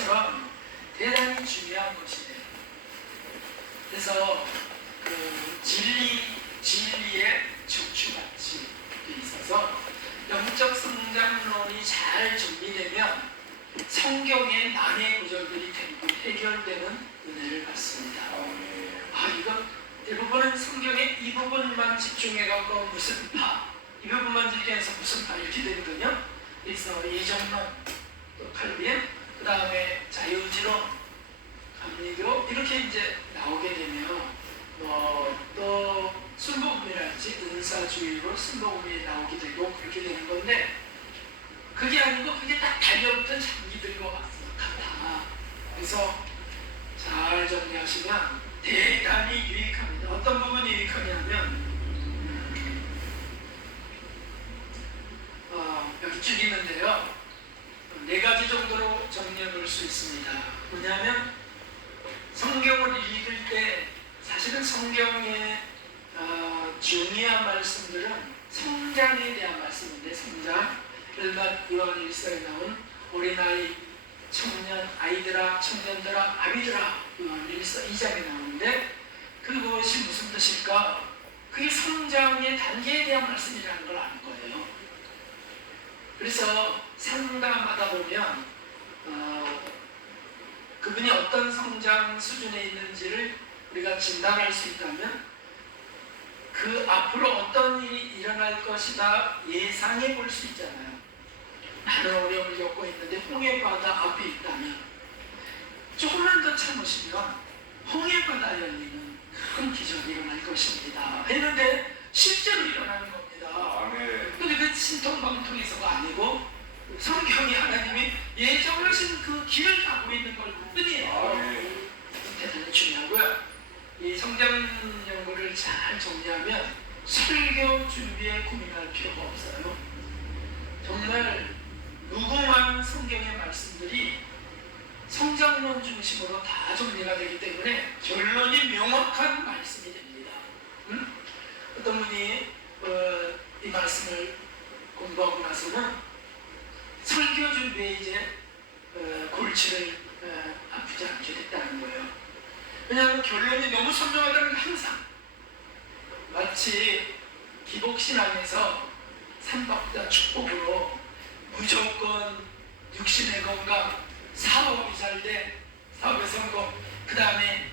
것처럼 대단히 중요한 것이에요. 그래서 그 진리의 척추같이 돼 있어서 영적 성장론이 잘 정리되면 성경의 난해 구절들이 대부분 해결되는 은혜를 받습니다. 이건 대부분은 성경의 이 부분만 집중해갖고 무슨 파, 이 부분만 집중해서 무슨 파 이렇게 되거든요. 그래서 예정론, 또 칼빈, 그 다음에 자유지론, 감리교 이렇게 이제 나오게 되면 또 순복음이랄지 은사주의로 순복음이 나오게 되고 그렇게 되는 건데, 그게 아니고 그게 딱 달려붙은 장기들과 같아. 그래서 잘 정리하시면 대단히 유익합니다. 어떤 부분이 유익하냐면 여기 쭉 있는데요, 4가지 정도로 정리해 볼 수 있습니다. 뭐냐면 성경을 읽을 때 사실은 성경의 중요한 말씀들은 성장에 대한 말씀인데, 성장, 요한 1서에 나온 어린아이, 청년, 아이들아, 청년들아, 아비들아, 요한 1서 2장에 나오는데, 그것이 무슨 뜻일까? 그게 성장의 단계에 대한 말씀이라는 걸 알 거예요. 그래서 상담하다 보면 그분이 어떤 성장 수준에 있는지를 우리가 진단할 수 있다면 그 앞으로 어떤 일이 일어날 것이다 예상해 볼 수 있잖아요. 많은 어려움을 겪고 있는데 홍해바다 앞에 있다면 조금만 더 참으시면 홍해바다 열리는 큰 기적이 일어날 것입니다 했는데 실제로 일어나는 겁니다. 근데 그 신통방통에서가 아니고 성경이 하나님이 예정하신 그 길을 가고 있는 걸 뿐이에요. 대단히 중요하고요. 이 성장 연구를 잘 정리하면 설교 준비에 고민할 필요가 없어요. 정말 무궁한 성경의 말씀들이 성장론 중심으로 다 정리가 되기 때문에 결론이 명확한 말씀이 됩니다. 어떤 분이 이 말씀을 공부하고 나서는 설교 준비에 이제 골치를 아프지 않게 됐다는 거예요. 왜냐하면 결론이 너무 선명하다는, 항상 마치 기복신앙에서 삼박자 축복으로 무조건 육신의 건강, 사업이 잘 돼, 사업의 성공, 그 다음에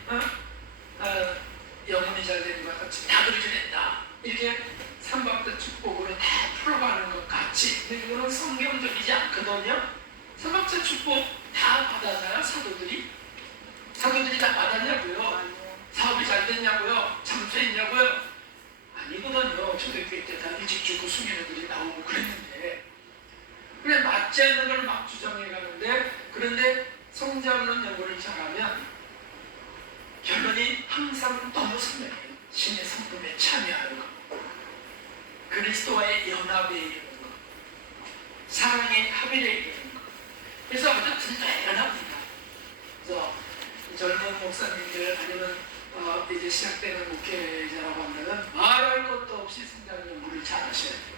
영혼이 잘 되는 것 같이 다 그렇게 된다, 이렇게 삼박자 축복으로 다 풀어가는 것 같이. 근데 이거는 성경적이지 않거든요. 삼박자 축복 다 받았나요? 사도들이 다 받았냐고요? 사업이 잘 됐냐고요? 참수했냐고요? 아니거든요. 초대교회 때 다 일찍 죽고 숨긴 애들이 나오고 그랬는데, 그래 맞지 않는 걸 막 주장해 가는데, 그런데 성장론 연구를 잘하면 결론이 항상 너무 선명해요. 신의 성품에 참여하는 것, 그리스도와의 연합에 이르는 것, 사랑의 합일에 이르는 것. 그래서 아주 든든합니다. 그래서 젊은 목사님들 아니면 이제 시작되는 목회자라고 한다면 말할 것도 없이 성장 연구를 잘 하셔야 돼요.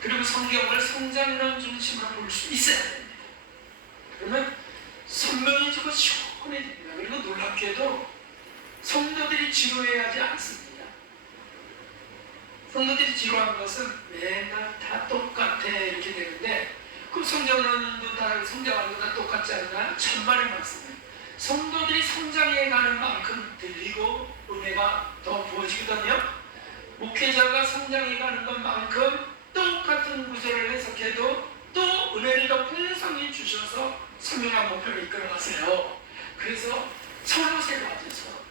그리고 성경을 성장론 중심으로 볼 수 있어야 됩니다. 그러면 선명해지고 시원해집니다. 그리고 놀랍게도 성도들이 지루해하지 않습니다. 성도들이 지루한 것은 맨날 다 똑같아 이렇게 되는데, 그 성장론도 다 성장하는 거 다 똑같지 않나요? 천만의 말씀이에요. 성도들이 성장해 가는 만큼 들리고 은혜가 더 부어지거든요. 목회자가 성장해 가는 것만큼 똑같은 구절을 해석해도 또 은혜를 더 풍성히 주셔서 선명한 목표를 이끌어가세요. 그래서 서로 맞아서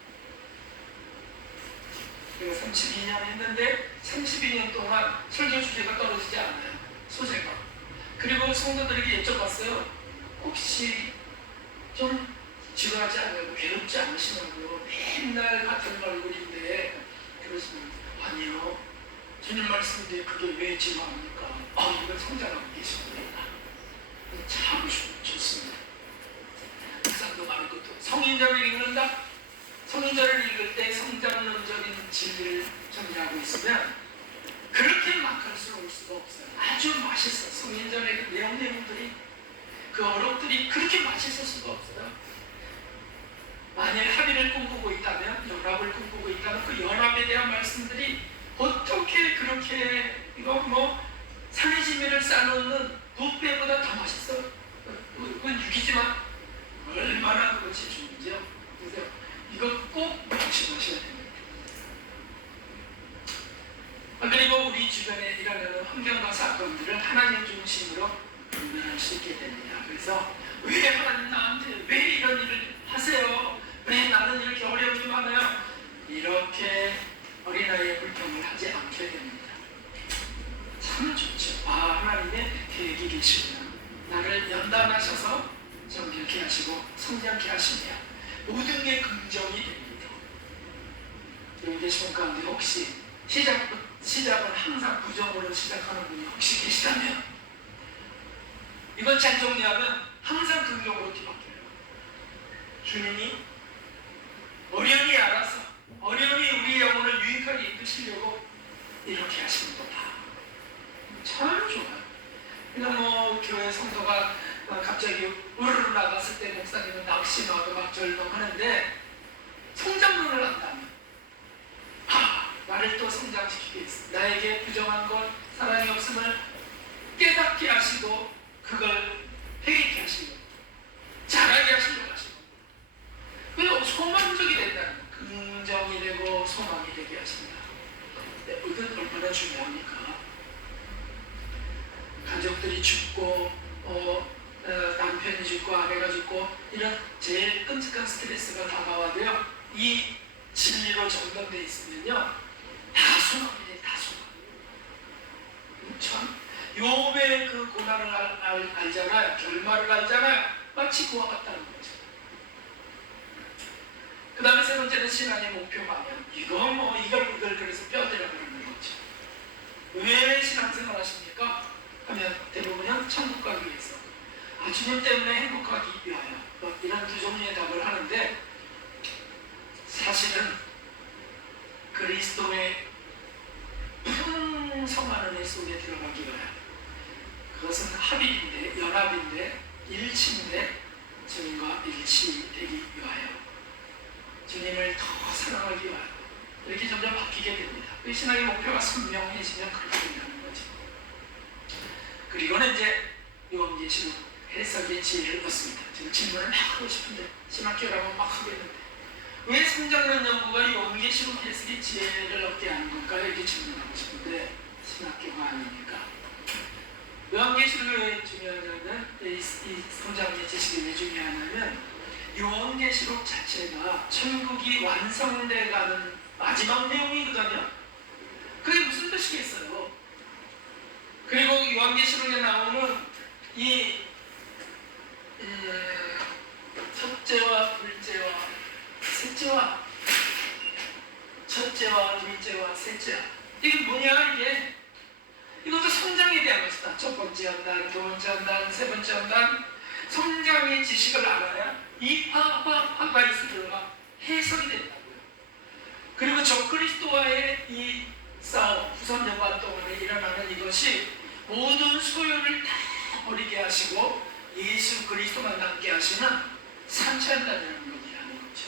제가 32년 했는데 32년 동안 설교 주제가 떨어지지 않아요. 소재가. 그리고 성도들에게 여쭤봤어요. 혹시 좀 지루하지 않아요? 괴롭지 않으시냐고요? 맨날 같은 얼굴인데. 그러시면 아니요, 주님 말씀인데 그게 왜 지루합니까? 이건 성장하고 계십니다. 참 좋습니다. 묵상도 많은 것도. 성인자를 읽는다? 성인자를 읽을 때 성장론적인 진리를 정리하고 있으면 그렇게 막 갈수록 올 수가 없어요. 아주 맛있어. 성인자의 내용들이 그 어록들이 그렇게 맛있을 수가 없어요. 만일 합의를 꿈꾸고 있다면, 연합을 꿈꾸고 있다면 그 연합에 대한 말씀들이 어떻게 그렇게 이거 뭐 산이지미를 쌓는 붓배보다 더 맛있어. 그건 육이지만 얼마나 그것이 좋은지요. 그래서 이거 꼭 명심하셔야 됩니다. 그리고 우리 주변에 일어나는 환경과 사건들을 하나님 중심으로 분별할 수 있게 됩니다. 그래서 왜 하나님 나한테 왜 이런 일을 하세요? 왜 나는 이렇게 어려움이 많아요? 이렇게 어린아이의 불평을 하지 않게 됩니다. 참 좋죠. 아, 하나님의 계획이 계시구나. 나를 연단하셔서 정결케 하시고 성장케 하시며 모든 게 긍정이 됩니다. 여기 계신 분 가운데 혹시 시작은 항상 부정으로 시작하는 분이 혹시 계시다면 이건 잘 정리하면 항상 긍정으로 뒤바뀌어요. 주님이 어련히 알아서 어련히 우리 영혼을 유익하게 이끄시려고 이렇게 하시는 거다. 참 좋아요. 그러니까 뭐 교회 성도가 갑자기 우르르 나갔을 때 목사님은 낙심하고 막 절망하는데 성장론을 한다면 나를 또 성장시키겠어. 나에게 부정한 것, 사랑이 없음을 깨닫게 하시고 그걸 회개케 하시고 잘하게 하시려고 하시고 그래서 소망적이 된다는 거예요. 긍정이 되고 소망이 되게 하십니다. 이건 얼마나 중요합니까? 가족들이 죽고 남편이 죽고 아내가 죽고 이런 제일 끔찍한 스트레스가 다가와도요 이 진리로 정돈되어 있으면요 다 소망이 돼. 다 소망. 참 욥의 그 고난을 알잖아요. 결말을 알잖아요. 마치 그와 같다는 거죠. 그 다음에 세 번째는 신앙의 목표가면 이걸 그래서 뼈대라 그러는 거죠. 왜 신앙생활 하십니까? 하면 대부분은 천국 가기 위해서 주님 때문에 행복하기 위하여 이런 두 종류의 답을 하는데 사실은 그리스도의 풍성한 은혜 속에 들어가기 위하여 그것은 합의인데 연합인데 일치인데 주님과 일치되기 위하여 주님을 더 사랑하기 위하여 이렇게 점점 바뀌게 됩니다. 그 신앙의 목표가 선명해지면 그렇게 된다는 거죠. 그리고는 이제 요한계시록 해석의 지혜를 얻습니다. 지금 질문을 막 하고 싶은데 신학교라고 막 하겠는데 왜 성장론 연구가 요한계시록 해석의 지혜를 얻게 하는 걸까요? 이렇게 질문하고 싶은데 신학교가 아니니까 요한계시록이 왜 중요하냐면 이 성장의 지식이 왜 중요하냐면 요한계시록 자체가 천국이 완성돼가는 마지막 내용이거든요. 그게 무슨 뜻이겠어요? 그리고 요한계시록에 나오는 이 첫째와 둘째와 셋째와 첫째와 둘째와 셋째와 이게 뭐냐 이게 이것도 성장에 대한 것이다. 첫 번째 연단, 두 번째 연단, 세 번째 연단 성장의 지식을 알아야 이 화가 있으려가 해석이 된다고요. 그리고 적그리스도와의 이 싸움, 후선 연반 동안에 일어나는 이것이 모든 소유를 다 버리게 하시고 예수 그리스도만 남게 하시는 산천단이라는 것이라는 거죠.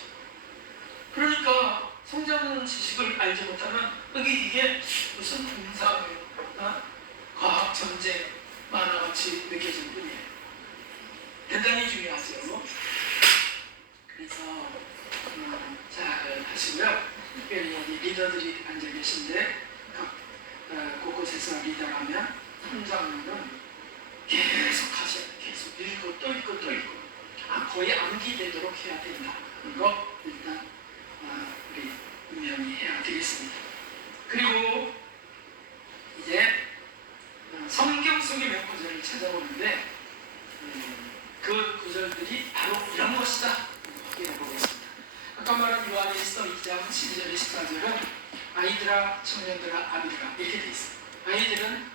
그러니까 성장 지식을 알지 못하면 이게 무슨 공사예요, 과학 전쟁 만화같이 느껴질 뿐이에요. 대단히 중요하죠. 그래서 잘 하시고요. 특별히 여기 리더들이 앉아 계신데 곳곳에서 리더라면 성장은 계속 하셔야 돼요. 계속 읽고 또 읽고 또 읽고 거의 암기되도록 해야 된다. 그거 일단 우리 분명히 해야 되겠습니다. 그리고 이제 성경 속의 몇 구절을 찾아보는데 그 구절들이 바로 이런 것이다. 확인해 보겠습니다. 아까 말한 요한일서 2장 12절 14절은 아이들아 청년들아 아비들아 이렇게 돼 있어요. 아이들은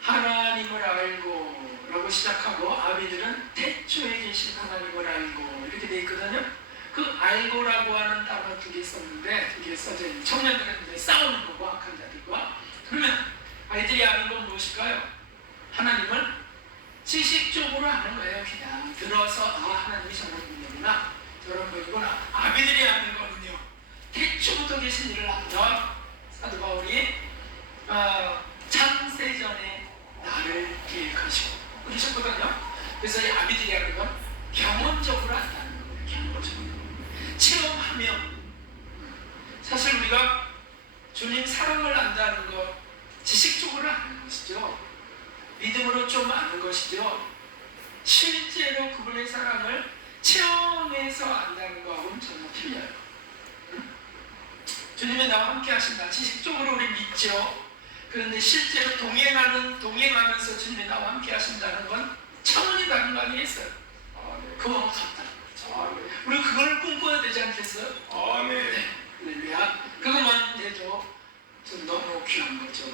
하나님을 알고 라고 시작하고 아비들은 태초에 계신 하나님을 알고 이렇게 돼 있거든요. 그 알고라고 하는 단어 두 개 썼는데 두 개 써져 있는 청년들은 이제 싸우는 거고 악한 자들과 그러면 아이들이 아는 건 무엇일까요? 하나님을 지식적으로 하는 거예요. 그냥 들어서 하나님이 저런 분이구나, 저런 분이구나. 아비들이 하는 거는요, 태초부터 계신 일을 안다. 사도 바울이 창세전에 나를 계획하시고 그러셨거든요. 그래서 이 아비들이 하는 건 경험적으로 한다는 거예요. 경험적으로 체험하면. 사실 우리가 주님 사랑을 안다는 것 지식적으로 아는 것이죠. 믿음으로 좀 아는 것이죠. 실제로 그분의 사랑을 체험해서 안다는 거하고는 전혀 틀려요. 주님이 나와 함께 하신다. 지식적으로 우리 믿죠. 그런데 실제로 동행하면서 주님이 나와 함께 하신다는 건 차원이 다른 거 아니겠어요? 그거와 같다는 거죠. 우리 그걸 꿈꿔야 되지 않겠어요? 네. 할렐루야. 그것만 해도 좀 너무 귀한 거죠.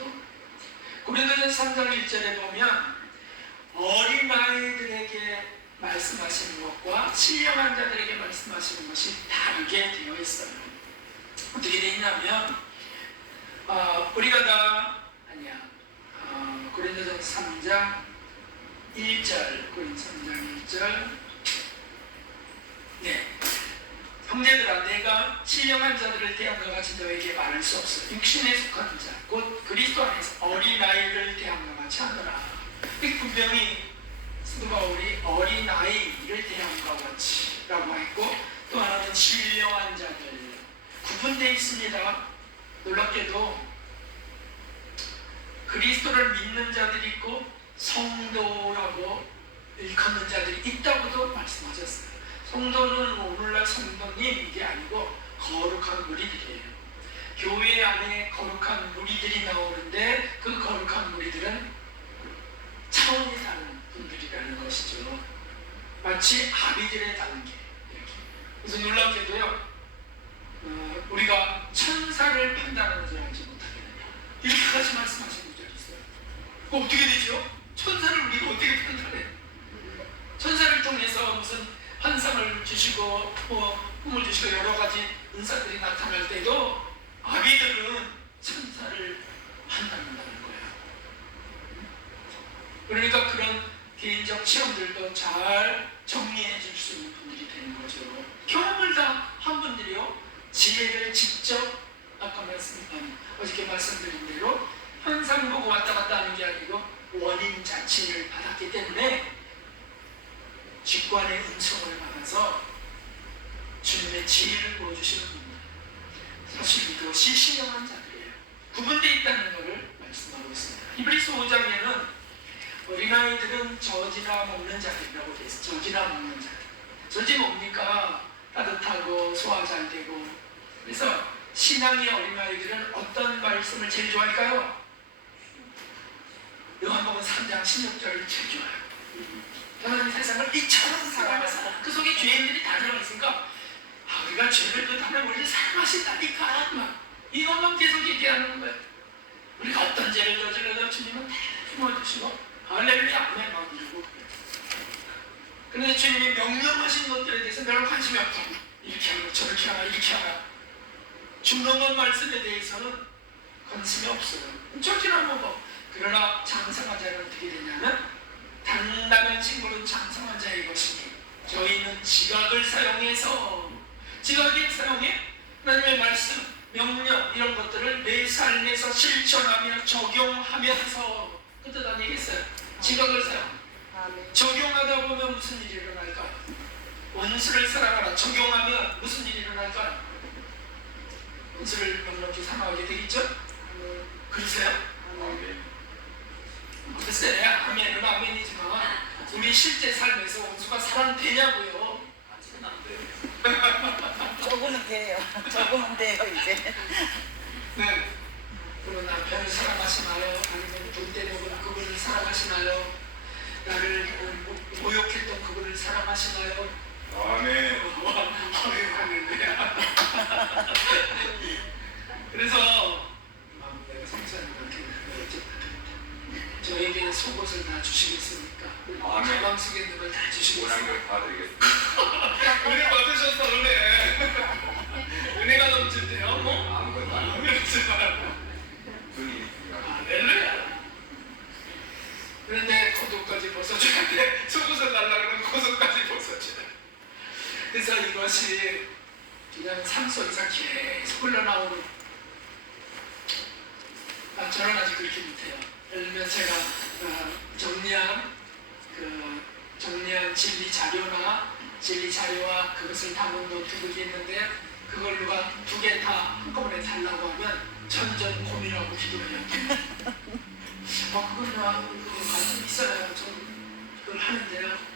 고린도전서 3장 1절에 보면 어린아이들에게 말씀하시는 것과 신령한 자들에게 말씀하시는 것이 다르게 되어 있어요. 어떻게 되어 있냐면 고린도전서 3장 1절, 고린도전서 3장 1절. 네. 형제들아, 내가 신령한 자들을 대함과 같이 너에게 말할 수 없어. 육신에 속한 자, 곧 그리스도 안에서 어린아이를 대함과 같이 하노라. 분명히 사도 바울이 어린아이를 대함과 같이 라고 했고, 또 하나는 신령한 자들 구분되어 있습니다. 놀랍게도 그리스도를 믿는 자들이 있고 성도라고 일컫는 자들이 있다고도 말씀하셨어요. 성도는 오늘날 성도님 이게 아니고 거룩한 무리들이에요. 교회 안에 거룩한 무리들이 나오는데 그 거룩한 무리들은 차원이 다른 분들이라는 것이죠. 마치 아비들의 단계 이렇게. 그래서 놀랍게도요, 우리가 천사를 판단하는 줄 알지 못하겠느냐 이렇게까지 말씀하시는 분들이 있어요. 어떻게 되죠? 천사를 우리가 어떻게 판단해? 천사를 통해서 무슨 환상을 주시고 꿈을 주시고 여러 가지 은사들이 나타날 때도 아비들은 천사를 판단한다는 거예요. 그러니까 그런 개인적 체험들도 잘 정리해 줄 수 있는 분들이 되는 거죠. 경험을 다 한 분들이요, 지혜를 직접 어저께 말씀드린 대로 현상 보고 왔다 갔다 하는 게 아니고 원인 자체를 받았기 때문에 직관의 음성을 받아서 주님의 지혜를 보여주시는 분들, 사실 이것이 신령한 자들이에요. 구분되어 있다는 것을 말씀하고 있습니다. 히브리서 5장에는 어린아이들은 젖이나 먹는 자들이라고 되어 있어요. 젖이나 먹는 자들. 젖이 뭡니까? 따뜻하고 소화 잘 되고. 그래서 신앙의 어린아이들은 어떤 말씀을 제일 좋아할까요? 요한복음 3장 16절을 제일 좋아해요. 하나님 세상을 이처럼 사랑하사 그 속에 죄인들이 다 들어있으니까 우리가 죄를 끝하면 우리를 사랑하신다니까 이것만 계속 얘기하는 거예요. 우리가 어떤 죄를 저질러도 주님은 다 품어주시고 할렐루야 아멘 막 이러고. 그런데 주님이 명령하신 것들에 대해서 별로 관심이 없고 이렇게 하고 저렇게 하고 이렇게 하고 중론관 말씀에 대해서는 관심이 없어요. 저렇게나 먹어. 그러나 장성한 자는 어떻게 되냐면 단단한 친구는 장성한 자의 것이니 저희는 지각을 사용해 하나님의 말씀, 명령 이런 것들을 내 삶에서 실천하며 적용하면서 그 뜻 아니겠어요? 지각을 사용. 적용하다 보면 무슨 일이 일어날까요? 원수를 사랑하라. 적용하면 무슨 일이 일어날까요? 원수를 넉넉히 사랑하게 되겠죠? 그러세요? 글쎄, 아멘은 아멘이지만 우리 실제 삶에서 원수가 사랑되냐고요? 안 돼요. 적으면 돼요. 적으면 돼요 이제. 네. 그리고 남편을 사랑하시나요? 아니면 돈 때문에 그분을 사랑하시나요? 나를 모욕했던 그분을 사랑하시나요? 아멘. 할렐루야. 그래서 내가 성사님 그렇게 저에게 속옷을 다 주시겠습니까? 가방 속에 있는 걸 다 주시겠습니까? 원하는 걸 다 드리겠습니다. 은혜 받으셨어, 은혜. 은혜가 넘치대요. 아무것도 안 하고 그렇지만 주님이 중요하다. 할렐루야. 그런데 겉옷까지 벗어줘야 가지 그냥 삶 속에서 계속 흘러나오는, 저는 아직 그렇게 못해요. 예를 들면 제가 정리한 진리 자료와 그것을 담은 노트북이 있는데 그걸 누가 2개 다 한꺼번에 달라고 하면 전전 고민하고 기도해요. 그건 가지고 있어야 좀 그걸 하는데요.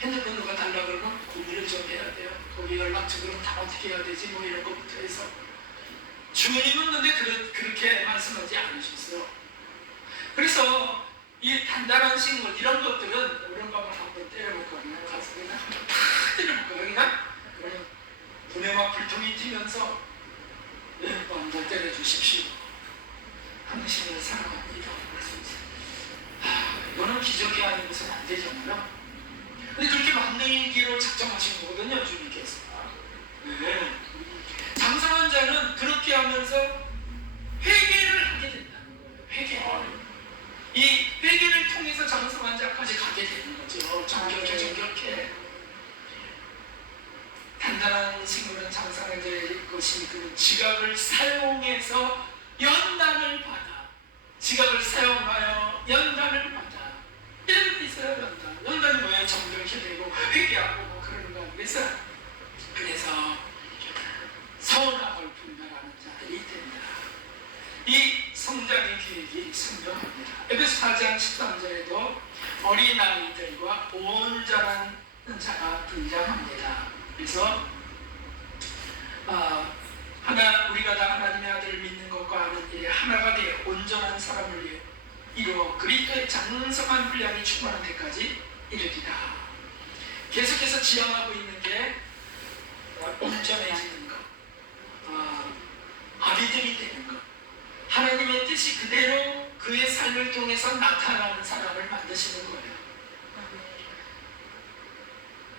핸드폰 누가 달라고 그러면 고민을 좀 해야 돼요. 거기 연락처럼 다 어떻게 해야 되지 뭐 이런 것부터 해서. 주님은 근데 그렇게 말씀하지 않으셨어요. 그래서 이 단단한 식물 이런 것들은 오른밤을 한번 때려볼까 그냥 가서 그냥 한번 다 때려볼까 그냥 그러면 눈에 막 불통이 튀면서 한번 때려주십시오. 당신을 사랑합니다. 이거는 기적이 아니고서는 안 되잖아요. 근데 그렇게 만들기로 작정하신 거거든요, 주님께서. 네. 장성한 자는 그렇게 하면서 회개를 하게 된다는 거예요. 회개를. 이 회개를 통해서 장성한 자까지 가게 되는 거죠. 정결케. 단단한 식물은 장성한 자의 것이 그 지각을 사용해서 연단을 받아. 지각을 사용하여 연단을 받아. 이런 게 있어요, 연단. 연단이 뭐예요? 정결케 되고 회개하고 뭐 그러는 거 아니겠어요? 그래서 선악을 분별하는 자들이 된다. 이 성장의 계획이 선명합니다. 에베소 4장 13절에도 어린아이들과 온전한 자가 등장합니다. 그래서 우리가 다 하나님의 아들을 믿는 것과 하는 일에 하나가 되어 온전한 사람을 위해 이루어 그리스도의 장성한 분량이 충만한 데까지 이르리라. 계속해서 지향하고 있는 게 온전해지는 것, 아비들이 되는 것, 하나님의 뜻이 그대로 그의 삶을 통해서 나타나는 사람을 만드시는 거예요.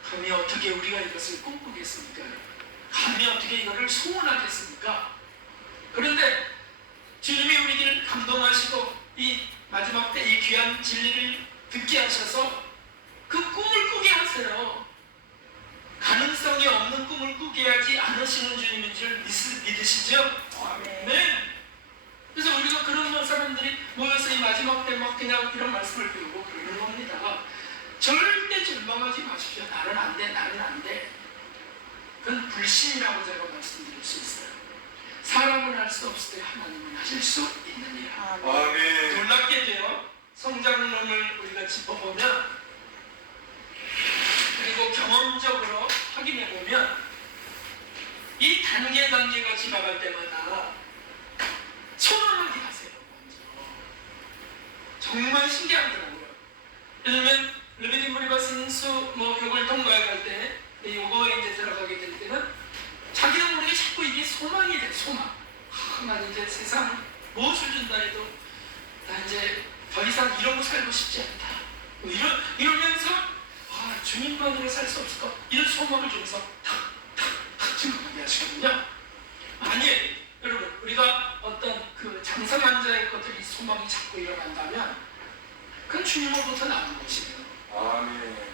감히 어떻게 우리가 이것을 꿈꾸겠습니까? 감히 어떻게 이거를 소원하겠습니까? 그런데 주님이 우리를 감동하시고 이 마지막 때 이 귀한 진리를 듣게 하셔서 그 꿈을 꾸게 하세요. 가능성이 없는 꿈을 꾸게 하지 않으시는 주님인 줄 믿으시죠? 네. 그래서 우리가 그런 사람들이 모여서 이 마지막 때 막 그냥 이런 말씀을 배우고 그러는 겁니다. 절대 절망하지 마십시오. 나는 안 돼, 나는 안 돼. 그건 불신이라고 제가 말씀드릴 수 있어요. 사람은 할 수 없을 때 하나님은 하실 수 있느니라. 아멘. 놀랍게도요, 성장론을 우리가 짚어보면 그리고 경험적으로 확인해보면 이 단계가 지나갈 때마다 소망하게 하세요. 정말 신기하더라고요. 예를 들면 르베디 무리가 선수 이걸 통과해 갈 때 요거에 이제 들어가게 될 때는 자기는 모르게 자꾸 이게 소망이 돼. 소망. 난 이제 세상 무엇을 준다 해도 나 이제 더 이상 이러고 살고 싶지 않다. 이러면서 주님만으로 살 수 없을까? 이런 소망을 주면서 탁 증거하게 하시거든요. 아니에요. 여러분, 우리가 어떤 그 장성한 자의 것들이 소망이 자꾸 일어난다면 그건 주님으로부터 나온 것이에요. 아멘.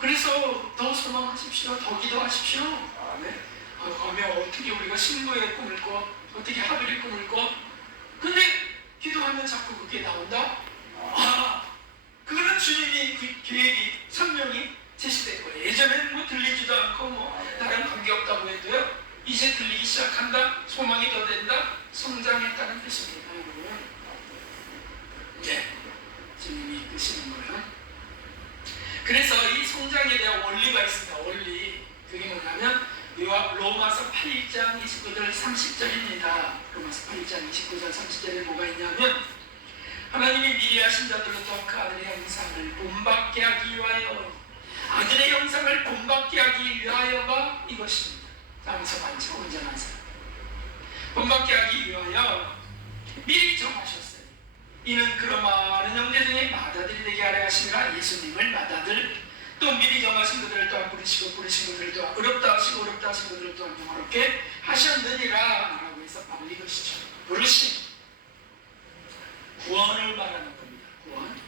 그래서 더 소망하십시오. 더 기도하십시오. 아멘. 그러면 어떻게 우리가 신부의 꿈을 꿔? 어떻게 하늘의 꿈을 꿔? 근데 기도하면 자꾸 그게 나온다? 그거는 주님이 그 계획이 선명히 제시된 거예요. 예전에는 들리지도 않고 다른 관계없다고 해도요, 이제 들리기 시작한다, 소망이 더 된다, 성장했다는 뜻입니다. 네, 주님이 이끄시는 거예요. 그래서 이 성장에 대한 원리가 있습니다. 원리. 그게 뭐냐면 로마서 8장 29절 30절입니다. 로마서 8장 29절 30절에 뭐가 있냐면 하나님이 미리 하신 자들로 또한 그 아들의 형상을 본받게 하기 위하여, 아들의 형상을 본받게 하기 위하여가 이것입니다. 장성한자, 온전한 사람. 본받게 하기 위하여 미리 정하셨어요. 이는 그런 많은 형제 중에 맏아들이 되게 하려 하시니라. 예수님을 맏아들, 또 미리 정하신 그들을 또한 부르신 그들을 또한 어렵다 하시고 어렵다 하신 그들을 또한 영화롭게 하셨느니라 라고 해서 바로 이것이죠. 부르심, 구원을 말하는 겁니다. 구원.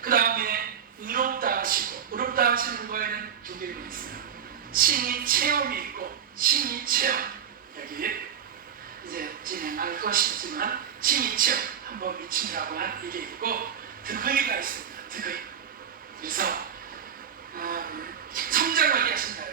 그 다음에 의롭다 하시고, 의롭다 하시는 거에는 두 개가 있어요. 칭의 체험이 있고 칭의 체험 여기 이제 진행할 것이지만 칭의 체험 한번 미침이라고 한 이게 있고 득의가 있습니다. 득의. 그래서 성장하게 하신다.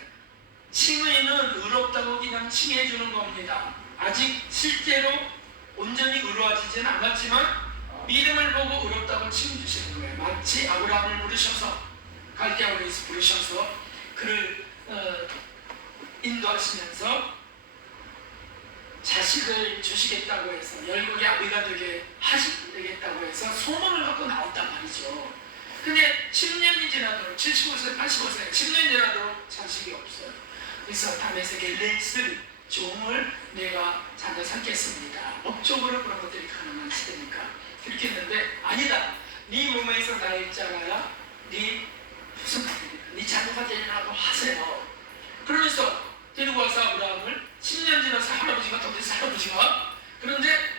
칭의는 의롭다고 그냥 칭해주는 겁니다. 아직 실제로 온전히 의로워지지는 않았지만 믿음을 보고 의롭다고 칭해주시는 거예요. 마치 아브라함을 부르셔서 갈대아우리에서 부르셔서 그를 인도하시면서 자식을 주시겠다고 해서 열국의 아비가 되겠다고 해서 소문을 갖고 나왔단 말이죠. 근데 10년이 지나도록 75세, 85세, 10년이 지나도록 자식이 없어요. 그래서 다메섹의 렛을 종을 내가 자녀 삼겠습니다. 법적으로 그런 것들이 가능한 시대니까 그렇게 했는데 아니다. 네 몸에서 나의 자라야 네 후손이 되리라. 네 자녀가 되리라고 하세요. 그러면서 데리고 와서 아브라함을 10년 지나서 할아버지가 더 돼서 할아버지가 그런데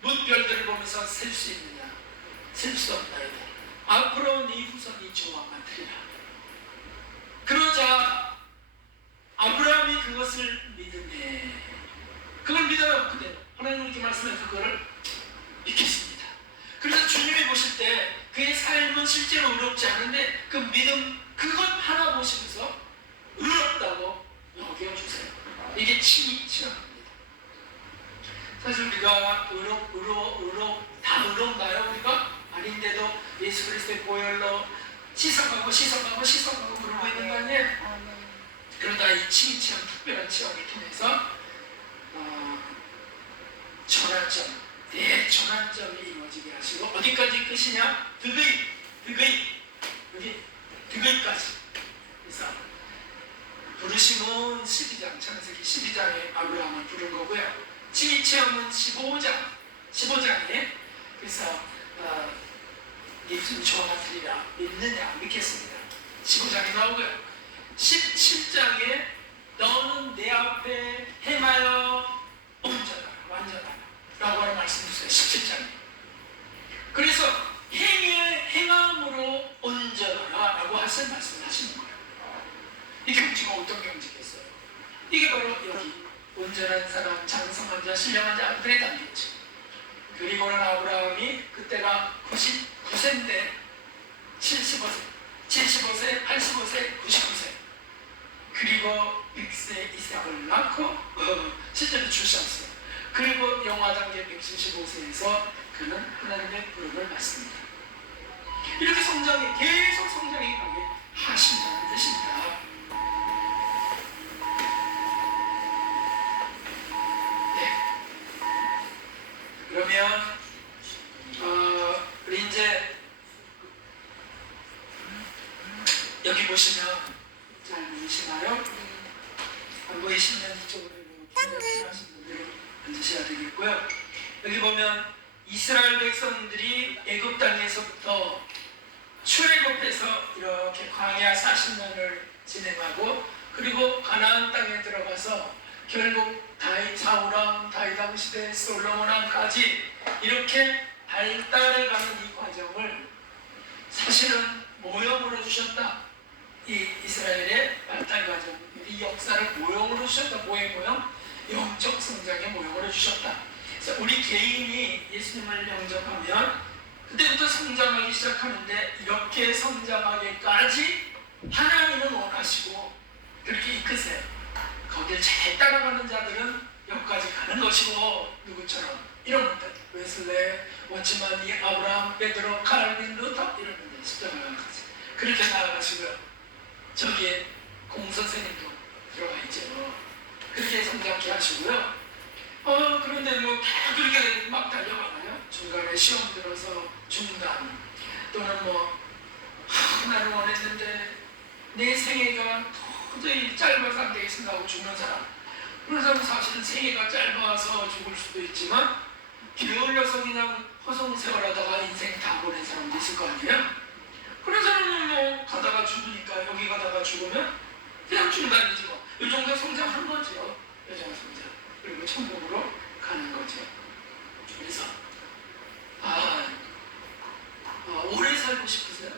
문별들을 보면서 셀 수 있느냐? 셀 수 없다. 앞으로 네 후손이 저왕만 되리라. 그러자 아브라함이 그것을 믿음에 그걸 믿어요. 그대로 하나님 이렇게 말씀해서 그거를 믿겠습니다. 그래서 주님이 보실 때 그의 삶은 실제로 의롭지 않은데 그 믿음 그것 하나 보시면서 의롭다고 여겨주세요. 이게 칭의치랍니다. 사실 우리가 다 의롭나요? 우리가? 아닌데도 예수 그리스도의 보혈로 씻어가고 그러고 있는 거 아니에요? 그러다 이 칭의체험, 특별한 체험을 통해서 전환점, 대전환점이 이루어지게 하시고 어디까지 끝이냐? 득의 여기 득의까지. 그래서 부르심은 12장, 창세기 12장에 아브라함을 부른 거고요. 칭의체험은 15장에 그래서 예수님 저와 같으리라 믿느냐 믿겠습니다. 15장에 나오고요. 17장에 너는 내 앞에 행하여 온전하라 완전하라 라고 하는 말씀이 있어요. 17장에. 그래서 행함으로 온전하라 라고 하신 말씀을 하시는 거예요. 이 경지가 어떤 경지겠어요? 이게 바로 여기 온전한 사람, 장성한 자, 신령한 자 앞에 담겼죠. 그리고는 아브라함이 그때가 99세인데 75세, 85세, 99세 그리고 100세 이삭을 낳고 실제로 출산했어요. 그리고 영화단계 175세에서 그는 하나님의 부름을 받습니다. 이렇게 성장이 계속 성장이 가게 하신다는 뜻입니다. 그러면 우리 이제 여기 보시면 잘 보이시나요? 안 보이시면 이쪽으로 하신 분들은 앉으셔야 되겠고요. 여기 보면 이스라엘 백성들이 애굽 땅에서부터 출애굽해서 이렇게 광야 40년을 진행하고 그리고 가나안 땅에 들어가서 결국 사울왕, 다윗왕 시대, 솔로몬 왕까지 이렇게 발달해가는 이 과정을 사실은 모형으로 주셨다. 이 이스라엘의 발달 과정, 이 역사를 모형으로 주셨다. 뭐의 모형? 영적 성장의 모형으로 주셨다. 그래서 우리 개인이 예수님을 영접하면 그때부터 성장하기 시작하는데 이렇게 성장하기까지 하나님은 원하시고 그렇게 이끄세요. 거기를 잘 따라가는 자들은 여기까지 가는 것이고 누구처럼 이런 분들 웨슬레, 워치마니, 아브라함, 베드로, 칼빈, 루터 이런 분들 십자가까지 그렇게 나아가시고요. 저기에 공 선생님도 들어가 있죠. 그렇게 성장케 하시고요. 그런데 뭐 그렇게 막 달려가나요? 중간에 시험 들어서 중단 또는 나는 원했는데 내 생애가 도저히 짧아서 안 되겠습니다 하고 죽는 사람. 그런 사람은 사실은 생애가 짧아서 죽을 수도 있지만 게을러서 그냥 허송세월하다가 인생 다 보낸 사람도 있을 거 아니에요? 그런 사람은 가다가 죽으니까 여기 가다가 죽으면 그냥 중단이지 뭐. 이 정도 성장한 거죠. 여정 성장. 그리고 천국으로 가는 거죠. 그래서 오래 살고 싶으세요?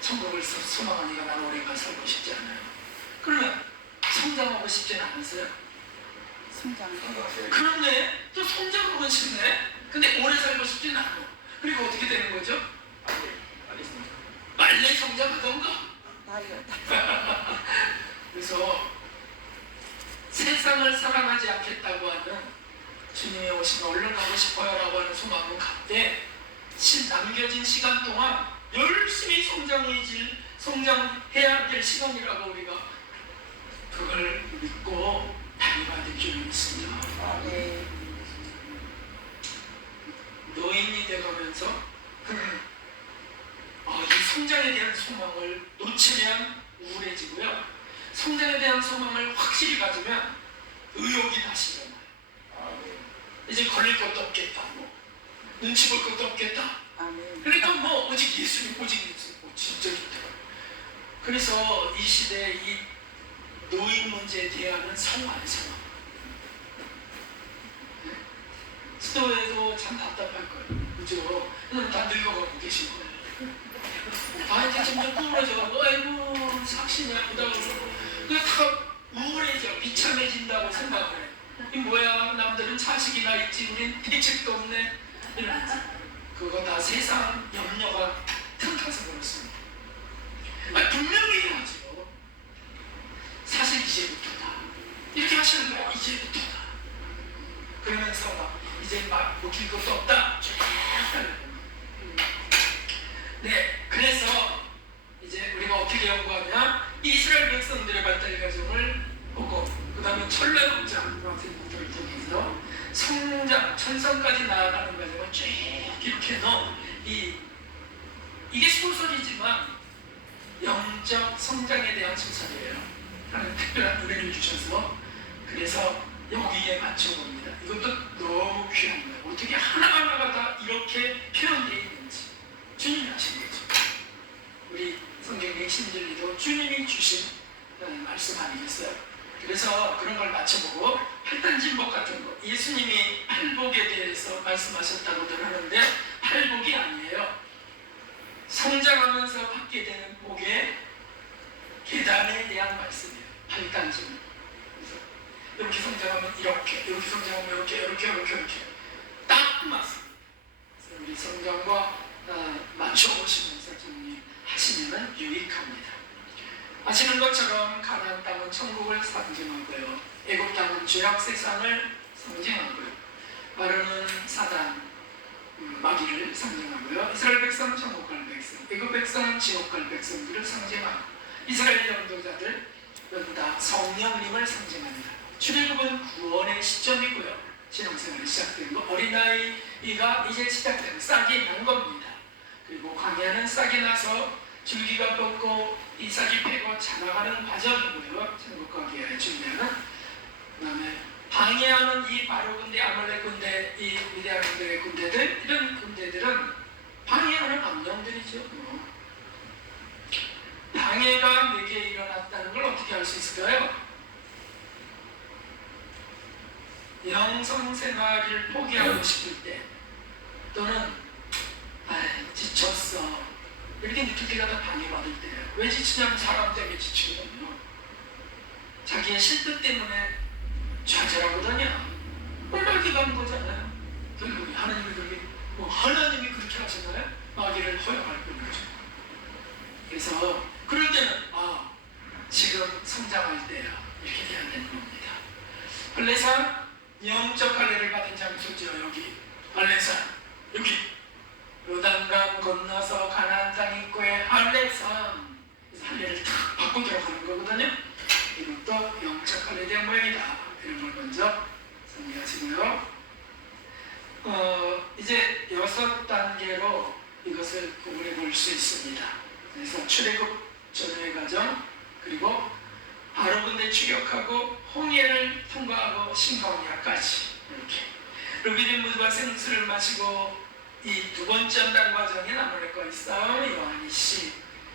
천국을 소망하니까 난 오래가 살고 싶어. 싶지는 않으세요? 성장. 그렇네. 또 성장하고 싶네. 근데 오래 살고 싶지는 않아. 그리고 어떻게 되는 거죠? 빨리 성장하던가. 다이어트. 그래서 세상을 사랑하지 않겠다고 하는 주님이 오시면 얼른 가고 싶어요라고 하는 소망은 갖되 남겨진 시간 동안 열심히 성장해야 될 시간이라고 우리가 그걸 믿고 달려가야 될 줄을 믿습니다. 네. 노인이 되가면서 이 성장에 대한 소망을 놓치면 우울해지고요. 성장에 대한 소망을 확실히 가지면 의욕이 다시 일어나요. 이제 걸릴 것도 없겠다. 눈치 볼 것도 없겠다. 아멘. 그러니까 오직 예수님, 진짜 좋더라고요. 그래서 이 시대에 이 노인 문제에 대한 성화의 성화. 수도에도 참 답답할 거예요. 그죠? 다 늙어가고 계신 거예요. 이제 점점 꾸물어져가고, 아이고, 삭신이야, 보다 그러고. 다 우울해져, 비참해진다고 생각을 해. 이 뭐야, 남들은 자식이나 있지, 우린 대책도 없네. 이러면서. 그거 다 세상 염려가 틈타서 그렇습니다. 분명히 해야죠. 사실 이제부터다. 이렇게 하시는 거야, 이제부터다. 그러면서 이제 웃길 것도 없다. 네, 그래서 이제 우리가 어떻게 연구하면 이스라엘 백성들의 발달 과정을 보고 그 다음에 천례복장 같은 것들을 통해서 성장, 천성까지 나아가는 과정을 쭉 이렇게 이게 소설이지만 영적 성장에 대한 소설이에요. 하나님 특별한 은혜를 주셔서 그래서 여기에 맞춰봅니다. 이것도 너무 귀한 거예요. 어떻게 하나하나가 다 이렇게 표현되어 있는지 주님이 하신 거죠. 우리 성경의 신진리도 주님이 주신 말씀 아니겠어요? 그래서 그런 걸 맞춰보고 팔단진복 같은 거, 예수님이 팔복에 대해서 말씀하셨다고들 하는데 팔복이 아니에요. 성장하면서 받게 되는 복의 계단에 대한 말씀이에요. 팔단진. 이렇게 성장하면 이렇게 성장하면 이렇게 딱 맞습니다. 그래서 우리 성장과 맞춰보시면서 정리하시면 유익합니다. 아시는 것처럼 가나안 땅은 천국을 상징하고요, 애굽 땅은 죄악 세상을 상징하고요, 바로는 사단 마귀를 상징하고요, 이스라엘 백성은 천국 갈 백성, 애굽 백성은 지옥 갈 백성들을 상징하고, 이스라엘 영도자들은 다 성령님을 상징합니다. 출애굽은 구원의 시점이고요, 신앙생활이 시작된 거, 어린아이가 이제 시작된 싹이 난 겁니다. 그리고 광야는 싹이 나서 줄기가 뻗고 잎사귀 패고 자라가는 과정이고요, 천국 가기에 준비하는. 그 다음에 방해하는 이 바로 군대, 아말렉 군대, 이 미디안 군대의 군대들, 이런 군대들은 방해하는 암령들이죠. 방해가 내게 일어났다는 걸 어떻게 알 수 있을까요? 영성생활을 포기하고 싶을 때, 또는 지쳤어 이렇게 느낄 때가 다 방해받을 때예요. 왜 지치냐면 사람 때문에 지치거든요. 자기의 실패 때문에 좌절하거든요. 꼴마귀가 하는 거잖아요. 결국에 하나님이 그렇게 하셨나요? 마귀를 허용할 뿐이죠. 그래서 그럴 때는 지금 성장할 때야, 이렇게 돼야 되는 겁니다. 할례산, 영적 할례를 받은 장소죠. 여기 할례산, 여기 요단강 건너서 가나안 땅 입구에 할례산, 할례를 탁 받고 들어가는 거거든요. 이것도 영적 할례에 대한 모양이다. 이런 걸 먼저 정리하시고요. 이제 6단계로 이것을 구분해 볼 수 있습니다. 그래서 출애굽 전후의 과정, 그리고 바로 군대 추격하고 홍해를 통과하고 신광야까지, 이렇게 르비딤 물과 생수를 마시고 이 두 번째 한단 과정에 아말렉과의 싸움, 요한이시,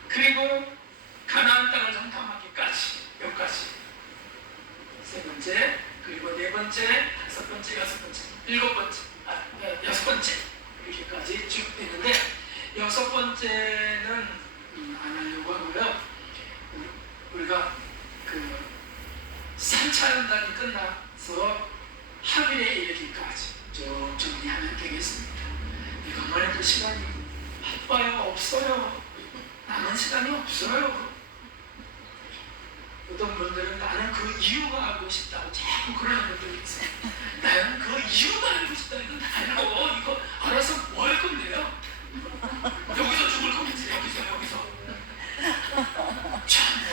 그리고 가나안 땅을 정탐하기까지, 여기까지 세 번째, 그리고 네 번째, 다섯 번째, 여섯 번째, 일곱 번째, 여섯 번째, 이렇게까지 쭉 되는데, 여섯 번째는 안 하려고 하고요. 우리가 3차연단이 끝나서 합일에 이르기까지 좀 정리하면 되겠습니다. 이것만 해도 시간이 바빠요? 없어요? 남은 시간이 없어요. 어떤 분들은 나는 그 이유가 알고 싶다고 자꾸 그러는 분들이 있어요. 나는 그 이유가 알고 싶다. 이거 나요. 이거 알아서 뭐 할 건데요? 여기서 죽을 거면서 여기서 참,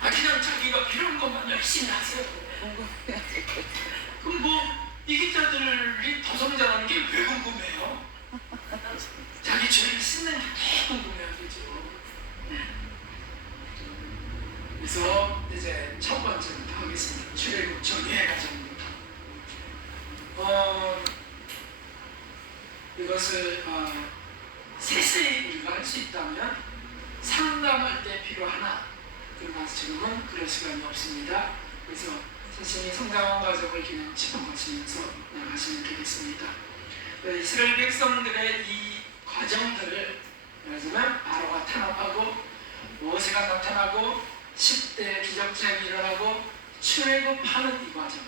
그냥 자기가 필요한 것만 열심히 하세요. 궁금해야 될 것 같아요. 그럼 뭐 이 기자들이 더 성장하는 게 왜 궁금해요? 자기 죄를 씻는 게 더 궁금해하겠죠. 그래서 이제 첫 번째부터 하겠습니다. 출애굽 전의 과정부터. 이것을 세세히 우리가 할 수 있다면 상담할 때 필요하나, 그러나 지금은 그럴 시간이 없습니다. 그래서 자신이 성장한 과정을 그냥 짚어보시면서 나가시면 되겠습니다. 이스라엘 백성들의 이 과정들을 말하자면 바로가 탄압하고 모세가 나타나고 10대 기적체험이 일어나고 출애굽하는 이 과정,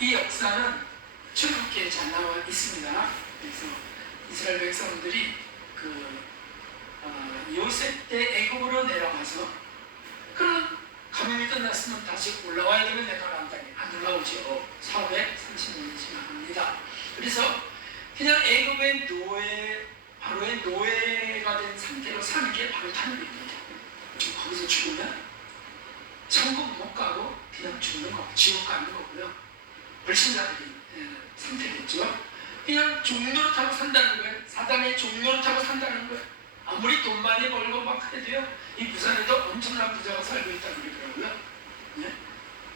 이 역사는 출애굽기에 잘 나와 있습니다. 그래서 이스라엘 백성들이 요셉 때 애굽으로 내려가서 그런 감염이 끝났으면 다시 올라와야 되는 가나안 땅에 안 올라오죠. 430년이 지나갑니다. 그래서 그냥 애굽의 노예, 바로의 노예가 된 상태로 사는 게 바로 탄압입니다. 거기서 죽으면 천국 못 가고 그냥 죽는 거, 지옥 가는 거고요. 불신자들이 상태겠죠. 그냥 종로를 타고 산다는 거예요. 사단의 종로를 타고 산다는 거예요. 아무리 돈 많이 벌고 막 해도요, 이 부산에도 엄청난 부자가 살고 있다고 그러더라고요. 네?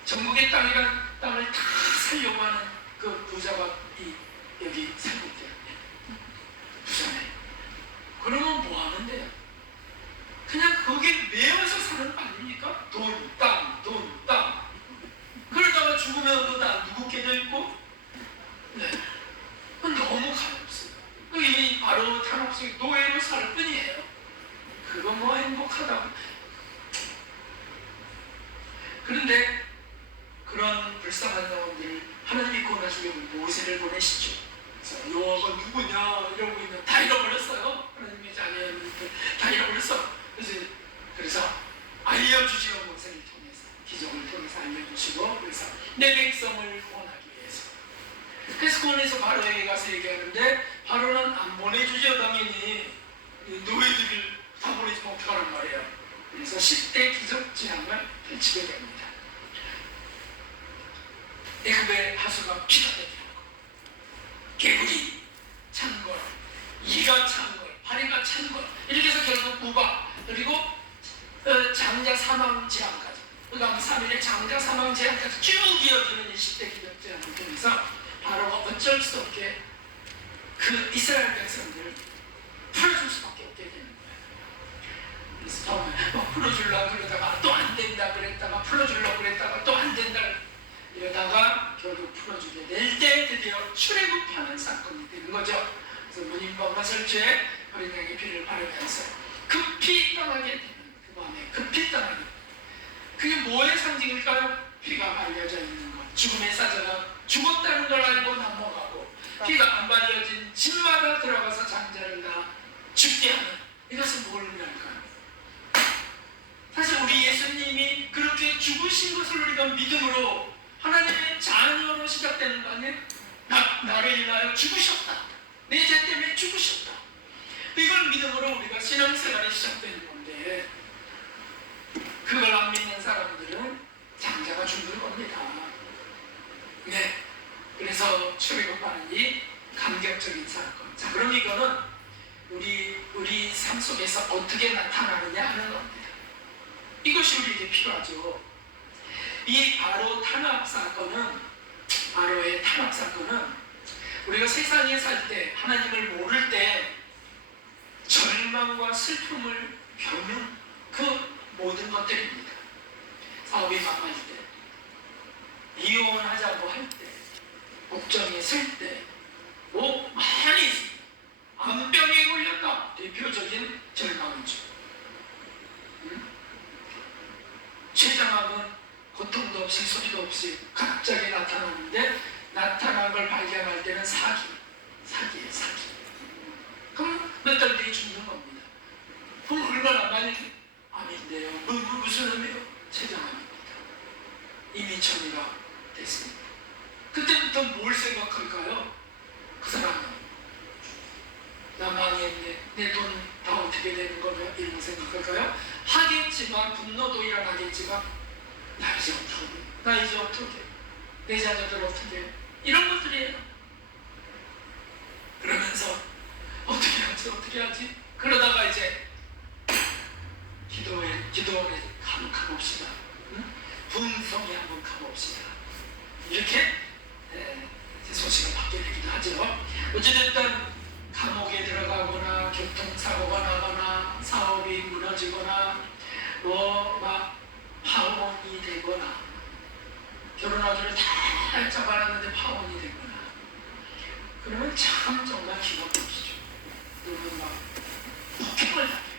전국의 땅이란 땅을 다 살려고 하는 그 부자가 여기 살고 있대요. 부산에. 그러면 뭐 하는데요? 그냥 거기에 매여서 사는 거 아닙니까? 돈, 땅. 그러다가 죽으면 다 누구게 돼 있고, 네. 너무 가엾어요. 이 바로 탄압 속에 노예로 살 뿐이에요. 그거 뭐 행복하다고. 그런데 그런 불쌍한 영혼들을 하나님이 구원하시려고 모세를 보내시죠. 그래서 여호와가 누구냐 이러고 있는, 다 잃어버렸어요. 하나님의 자녀들을 다 잃어버렸어. 그래서 알려주시고 모세를 통해서, 기적을 통해서 알려주시고, 그래서 내 백성을 구원하기 위해서. 그래서 구원해서 바로에게 가서 얘기하는데, 바로는 안 보내주죠. 당연히 노예들을 다 보내주면 어떡하란 말이에요. 그래서 10대 기적 재앙을 펼치게 됩니다. 애굽의 하수가 피가 되고, 개구리 찬 걸, 이가 찬 걸, 파리가 찬 걸, 이렇게 해서 결국 부박, 그리고 장자 사망 재앙까지, 그 다음 3일의 장자 사망 재앙까지 쭉 이어지는 이 10대 기적 재앙을 통해서 바로가 어쩔 수 없게 그 이스라엘 백성들을 풀어줄 수밖에 없게 되는 거예요. 그래서 처음에 풀어주려고 그러다가 또 안 된다 그랬다가 풀어주려고 그랬다가 또 안 된다 이러다가 결국 풀어주게 될 때 드디어 출애굽하는 사건이 되는 거죠. 그래서 문인방과 설주에 어린 양의 피를 바르면서 급히 떠나게 되는, 그 마음에 급히 떠나게 되는, 그게 뭐의 상징일까요? 피가 발려져 있는 것, 죽음의 사자가 죽었다는 걸 알고 넘어가고, 피가 안 발려진 집마다 들어가서 장자를 다 죽게 하는, 이것은 뭘 의미할까요? 사실 우리 예수님이 그렇게 죽으신 것을 우리가 믿음으로 하나님의 자녀로 시작되는 거 아니에요? 나를 인하여 죽으셨다. 내 죄 때문에 죽으셨다. 이걸 믿음으로 우리가 신앙생활이 시작되는 건데, 그걸 안 믿는 사람들은 장자가 죽는 겁니다. 네. 그래서 출애굽하는 이 감격적인 사건. 자, 그럼 이거는 우리 삶 속에서 어떻게 나타나느냐 하는 겁니다. 이것이 우리에게 필요하죠. 이 바로의 탄압 사건은 우리가 세상에 살 때, 하나님을 모를 때 절망과 슬픔을 겪는 그 모든 것들입니다. 사업이 망할 때, 이혼하자고 할 때, 걱정이 있을 때, 뭐 많이 있습니다. 암병에 걸렸다. 대표적인 절망이죠. 췌장암은 없이 소리도 없이 갑자기 나타나는데 나타난 걸 발견할 때는 사기예요, 사기. 그럼 몇 달 뒤에 죽는 겁니다. 그럼 얼마나 많이 암인데요. 무슨 암이요? 췌장암입니다. 이미 전이가 됐습니다. 그때부터 뭘 생각할까요? 그 사람은 나 망했네, 내 돈 다 어떻게 되는 거냐, 이런 거 생각할까요? 하겠지만, 분노도 일어나겠지만, 나 이제 어떻게 내 자녀들 어떻게, 이런 것들이에요. 그러면서 어떻게 하지? 그러다가 이제 기도원에 한번 가봅시다. 응? 분성에 한번 가봅시다. 이렇게 소식을 받게 되기도 하죠. 어찌됐든 감옥에 들어가거나 교통사고가 나거나 사업이 무너지거나 막 파혼이 되거나 결혼하기를 다 잡아놨는데 파혼이 되거나 그러면 참 정말 기가 막히죠. 그러면 막 폭행을 당해요.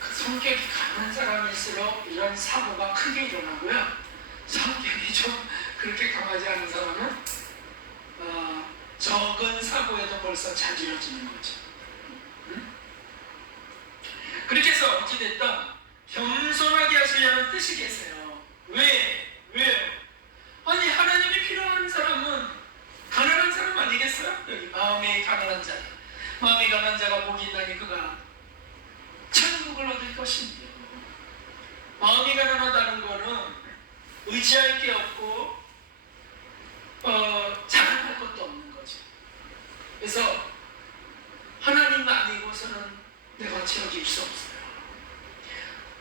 그 성격이 강한 사람일수록 이런 사고가 크게 일어나고요. 성격이 좀 그렇게 강하지 않은 사람은 적은 사고에도 벌써 자지러지는 거죠. 응? 그렇게 해서 어찌됐든 겸손하게 하시려는 뜻이 계세요. 왜요? 아니 하나님이 필요한 사람은 가난한 사람 아니겠어요? 여기 마음이 가난한 자, 마음이 가난한 자가 복이 있나니 그가 천국을 얻을 것입니다. 마음이 가난하다는 거는 의지할 게 없고 자랑할 것도 없는 거죠. 그래서 하나님 아니고서는 내가 채워질 수 없어요.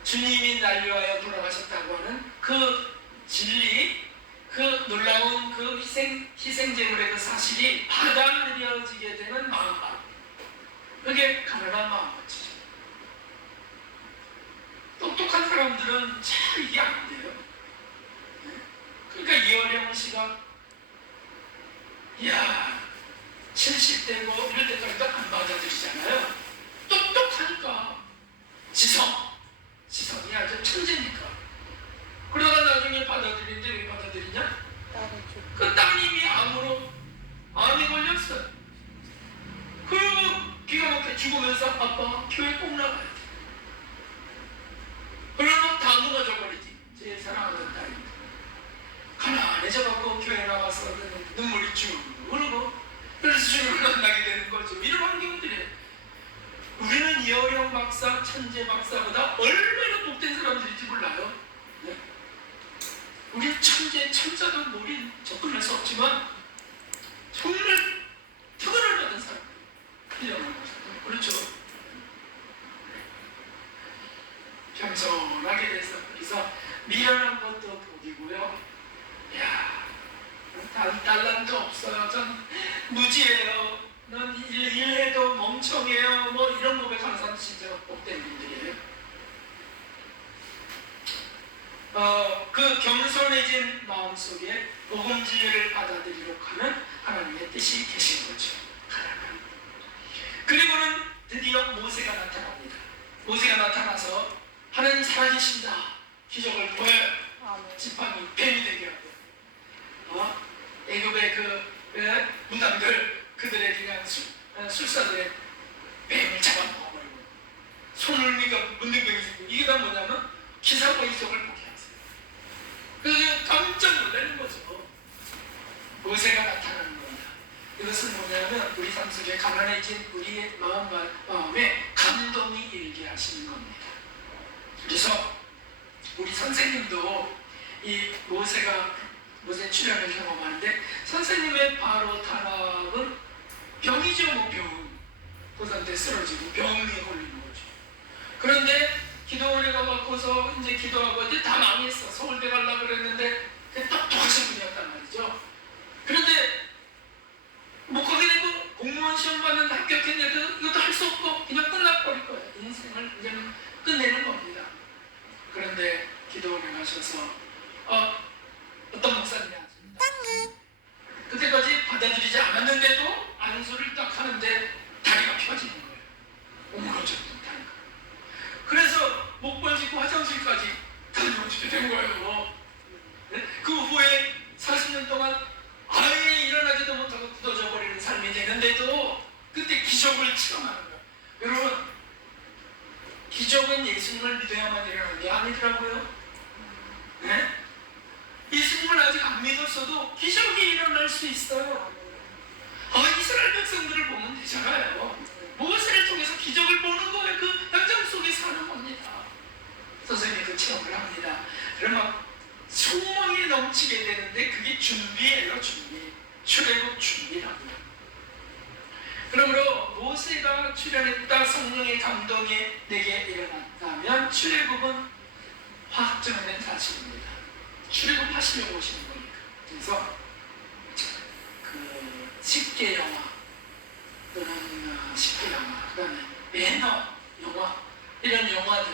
주님이 날 위하여 돌아가셨다고 하는 그 진리, 그 놀라운 그 희생제물의 그 사실이 받아들여지게 되는 마음, 그게 가난한 마음가짐이죠. 똑똑한 사람들은 참 이게 안 돼요. 그러니까 이어령 씨가 70대고 이럴 때까지도 안 받아들이잖아요. 똑똑하니까 지성이 아주 천재니까. 그러다가 나중에 받아들이는데 왜 받아들이냐? 그 따님이 암이 걸렸어요. 그리고 기가 막히게 죽으면서 아빠 교회 꼭 나가야 돼. 그러면 다 무너져 버리지. 제 사랑하는 딸이 가난해져갖고 교회 나가서 눈물이 쭉 흐르고 그래서 주님을 만나게 되는 거죠. 이런 환경들이에요. 우리는 이어령 박사, 천재 박사보다 얼마나 복된 사람들인지 몰라요. 네? 우리 천사도 우리 접근할 수 없지만 정말 특권을 받은 사람, 그렇죠. 겸손하게 돼서 그래서 미련한 것도 복이고요. 달란트 없어요. 전 무지해요. 난 일해도 멍청해요. 뭐 이런 고백하는 사람 진짜 복된 분들이에요. 그 겸손해진 마음속에 복음 진리를 받아들이려고 하는 하나님의 뜻이 계신 거죠. 그리고는 드디어 모세가 나타납니다. 모세가 나타나서 하나님 살아계신다. 기적을 보여요. 지팡이 뱀이 되게 하고 애굽의 그 무당들 그들의 그냥 술사들의 뱀을 잡아먹어버리고 손을 묻는 병이 생기고 이게 다 뭐냐면 기사와 이적을 보게 하세요. 그래서 깜짝 놀라는 거죠. 모세가 나타나는 겁니다. 이것은 뭐냐면 우리 삶 속에 가난해진 우리의 마음에 감동이 일게 하시는 겁니다. 그래서 우리 선생님도 이 모세 출현을 경험하는데 선생님의 바로 탄압은 병이죠. 뭐 병. 고산대 쓰러지고 병에 걸리는 거죠. 그런데 기도원에 가고서 이제 기도하고 이제 다 망했어. 서울대 가려고 그랬는데 똑똑하신 분이었단 말이죠. 그런데 뭐 거기에도 공무원 시험 봤는데 합격했는데 이것도 할 수 없고 그냥 끝나버릴 거예요. 인생을 그냥 끝내는 겁니다. 그런데 기도원에 가셔서 어떤 목사님이 왔습니다. 그때까지 받아들이지 않았는데도 안수를 딱 하는데 다리가 펴지는 거예요. 오므러졌던 다리가. 그래서 목벌 짚고 화장실까지 다녀오시게 된 거예요. 말미암아 일어난 게 아니더라고요. 네? 예수님을 아직 안 믿었어도 기적이 일어날 수 있어요. 이스라엘 백성들을 보면 되잖아요. 모세를 통해서 기적을 보는 거예요. 그 현장 속에 사는 겁니다. 선생님이 그 체험을 합니다. 그러면 소망이 넘치게 되는데 그게 준비예요. 준비. 출애굽 준비라고요. 그러므로 모세가 출애굽했다 성령의 감동이 내게 일어났다면 출애굽은 확정된 사실입니다. 출애굽하시려고 오시는 거니까. 그래서 그 10개 영화 또는 10개 영화, 그 다음에 매너 영화, 이런 영화들,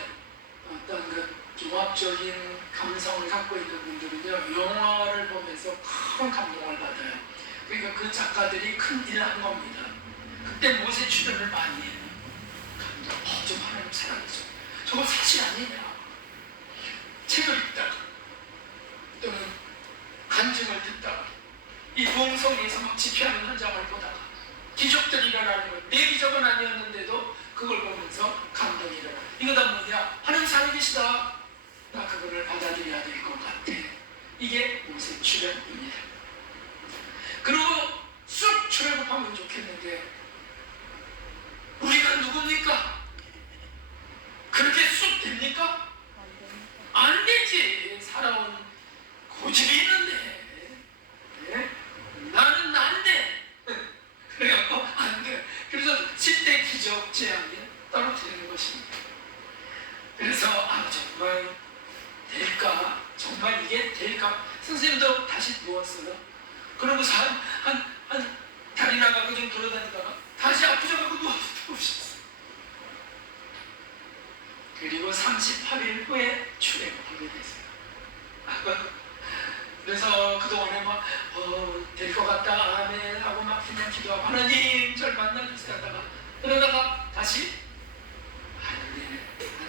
어떤 그 종합적인 감성을 갖고 있는 분들은요, 영화를 보면서 큰 감동을 받아요. 그러니까 그 작가들이 큰 일을 한 겁니다. 그때 모세 출연을 많이 해요. 감동, 좀 하나님 사랑해줘. 저거 사실 아니냐. 책을 읽다가 또는 간증을 듣다가 이 동성에서 막 집회하는 현장을 보다가 기적들이 일어나는 거예요. 내 기적은 아니었는데도 그걸 보면서 감동이 일어나. 이거 다 뭐냐? 하나님 살아계시다. 나 그거를 받아들여야 될 것 같아. 이게 모세 출애굽입니다. 그리고 쑥 출애굽하면 좋겠는데 우리가 누굽니까? 그렇게 쑥 됩니까? 안 되지. 살아온 고집이 있는데. 네? 나는 안 돼. 그래갖고 안 돼. 그래서 10대 기적 제한이 떨어뜨리는 것입니다. 그래서 정말 될까? 정말 이게 될까? 선생님도 다시 누웠어요. 그러고서 한 다리 나가고 좀 돌아다니다가 다시 아프셔가지고 누우셨어요. 그리고 38일 후에 출애굽하게 됐어요. 그래서 그동안에 막 될 것 같다 아멘 하고 막 그냥 기도하고 하나님 절 만나주세요 하다가 그러다가 다시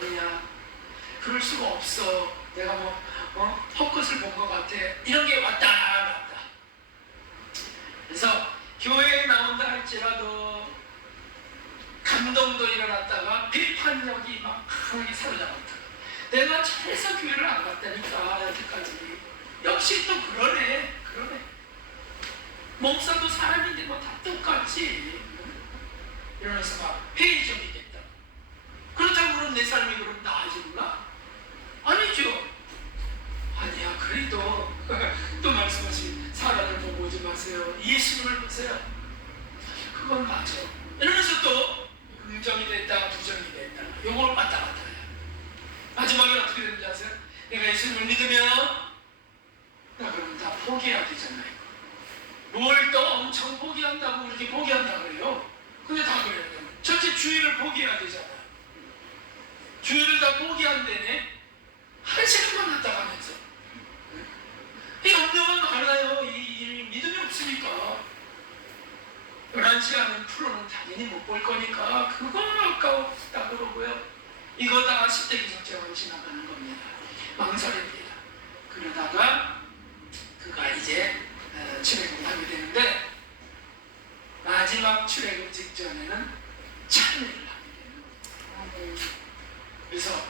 아니야 그럴 수가 없어. 내가 헛것을 본 것 같아. 이런 게 왔다 갔다. 그래서 교회에 나온다 할지라도 감동도 일어났다가 비판력이 막 강하게 사로잡았다. 내가 잘해서 교회를 안 갔다니까 여태까지. 역시 또 그러네. 목사도 사람인데 뭐 다 똑같지. 이러면서 막 회의적이 됐다. 그렇다고 그럼 내 삶이 그럼 나아지구나? 아니죠. 아니야. 그래도 또 말씀하신 사람을 보고 오지 마세요. 예수님을 보세요. 그건 맞아. 이러면서 또 긍정이 됐다 부정이 됐다. 요걸 왔다 갔다 해요. 마지막에 어떻게 되는지 아세요? 내가 예수님을 믿으면 나 그럼 다 포기해야 되잖아요. 뭘 또 엄청 포기한다고 이렇게 포기한다 그래요. 근데 다 그래요. 전체 주의를 포기해야 되잖아요. 주의를 다 포기한다네. 한 시간만 왔다 가면서 이 염려가 많아요. 이 믿음이 없으니까 11시간은 프로는 당연히 못 볼 거니까 그건 아까웠다 그러고요. 이거 다 10대 기적제로 지나가는 겁니다. 망설입니다. 그러다가 그가 이제 출애굽을 하게 되는데 마지막 출애굽 직전에는 찬미를 하게 돼요. 그래서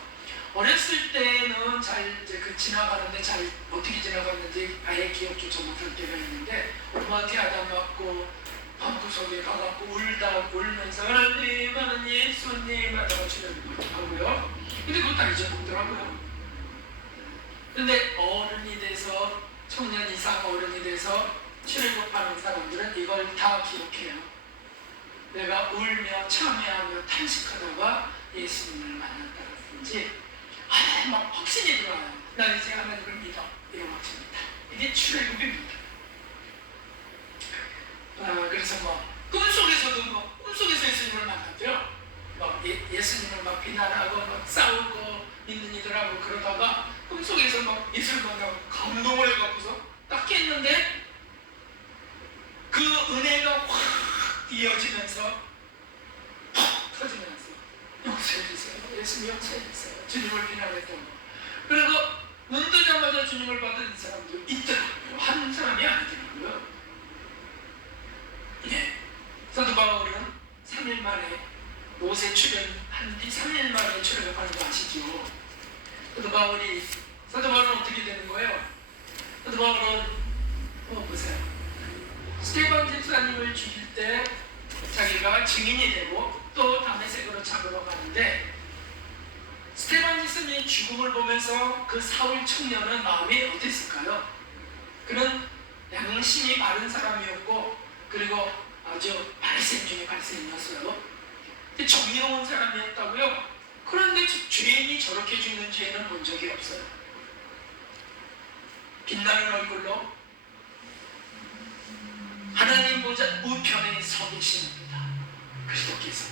어렸을 때는 잘 이제 그 지나가는데 잘 어떻게 지나갔는지 아예 기억조차 못할 때가 있는데 엄마한테 야단맞고 방구석에 가갖고 울면서 하나님 예수님 하다가 출애굽을 하고요. 근데 그거 다 잊어먹더라고요. 근데 어른이 돼서 청년 이상 어른이 돼서 출애굽하는 사람들은 이걸 다 기억해요. 내가 울며 참여하며 탄식하다가 예수님을 만났다든지 막 확신이 들어와요. 나 이제 하나님을 믿어. 이런 확신입니다. 이게 출애굽입니다. 그래서 꿈속에서도 꿈속에서 예수님을 만났죠. 막 예수님을 막 비난하고 막 싸우고 있는 이들하고 그러다가 꿈속에서 막 예수를 만나고 감동을 해갖고서 딱 깼는데 그 은혜가 확 이어지면서 퍽 터지면서 용서해주세요. 예수님 용서해주세요. 주님을 비난했던 거. 그리고 눈 뜨자마자 주님을 받은 사람도 있더라고요. 한 사람이 아니더라고요. 예. 사도 바울은 3일 만에 모세 출애굽한 뒤 3일 만에 출애굽하는 거 아시죠? 사도 바울은 어떻게 되는 거예요? 사도 바울은 보세요. 스테반 집사님을 죽일 때 자기가 증인이 되고 또 다메섹으로 잡으러 가는데 스테반 집사님의 죽음을 보면서 그 사울 청년은 마음이 어땠을까요? 그는 양심이 바른 사람이었고 그리고 아주 바리새인 중에 바리새인이었어요. 정의로운 사람이었다고요. 그런데 죄인이 저렇게 죽는 죄는 본 적이 없어요. 빛나는 얼굴로 하나님 보좌 우편에 서 계십니다. 그리스도께서.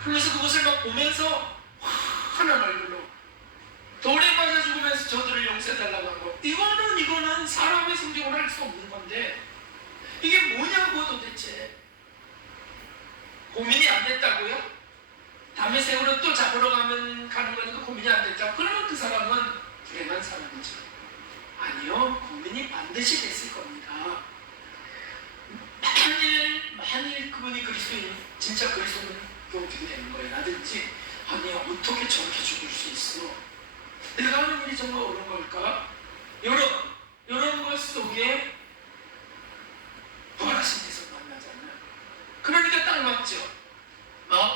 그러면서 그것을 막 보면서 환한 얼굴로 돌에 맞아 죽으면서 저들을 용서해달라고 한 거. 이거는 사람의 성적으로 할 수 없는 건데 이게 뭐냐고 도대체. 고민이 안 됐다고요? 다메섹으로 또 잡으러 가는 건데도 고민이 안 됐다. 그러면 그 사람은 불행한 사람이죠. 아니요, 고민이 반드시 됐을 겁니다. 만일 그분이 그리스도인, 진짜 그리스도는 어떻게 되는 거예요? 라든지 아니 어떻게 저렇게 죽을 수 있어? 내가 하는 일이 정말 옳은 걸까? 이런 것 속에 부활하신 예수 만나잖아요. 그러니까 딱 맞죠.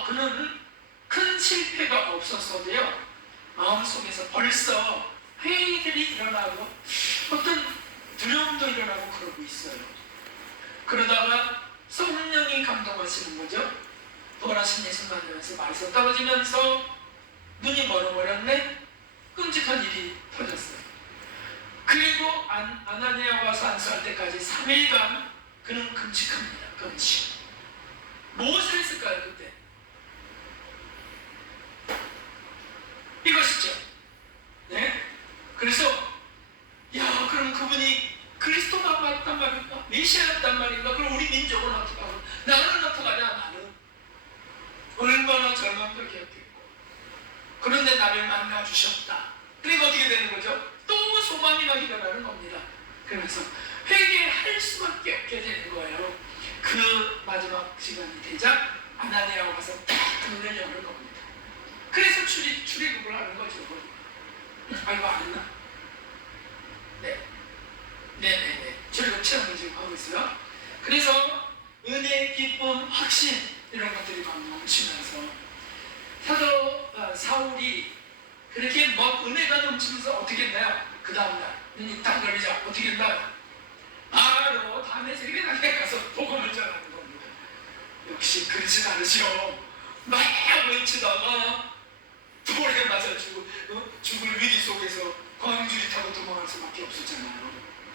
그는 큰 실패가 없었어도요 마음속에서 벌써 회의들이 일어나고 어떤 두려움도 일어나고 그러고 있어요. 그러다가 성령이 감동하시는 거죠. 부활하신 예수 만나면서 말에서 떨어지면서 눈이 멀어버렸네. 끔찍한 일이 터졌어요. 그리고 아나니아가 와서 안수할 때까지 3일간 그는 금식합니다. 금식. 무엇을 했을까요 그때? 이것이죠. 네? 그래서 야 그럼 그분이 그리스도가 맞단 말인가? 메시아였단 말인가? 그럼 우리 민족은 어떻게 하고 나는 어떡하냐? 나는 얼마나 절망도 겪겠고 그런데 나를 만나 주셨다. 그러니까 어떻게 되는 거죠? 또 소망이 막 일어나는 겁니다. 그래서 회개할 수밖에 없게 되는 거예요. 그 마지막 시간이 되자 아나니아가 가서 딱 문을 여는 겁니다. 그래서 출애굽을 하는 거죠. 이거 안 했나? 네네네. 출애굽 체험을 지금 하고 있어요. 그래서 은혜, 기쁨, 확신 이런 것들이 막 넘치면서 사도 사울이 그렇게 막 은혜가 넘치면서 어떻게 했나요? 그 다음날 눈이 딱 열리자 어떻게 했나요? 바로 다메섹에 가서 복음을 전하는 겁니다. 역시 그러진 않으시오. 막 외치다가 돌에 맞아 죽을 위기 속에서 광주리 타고 도망갈 수밖에 없었잖아요.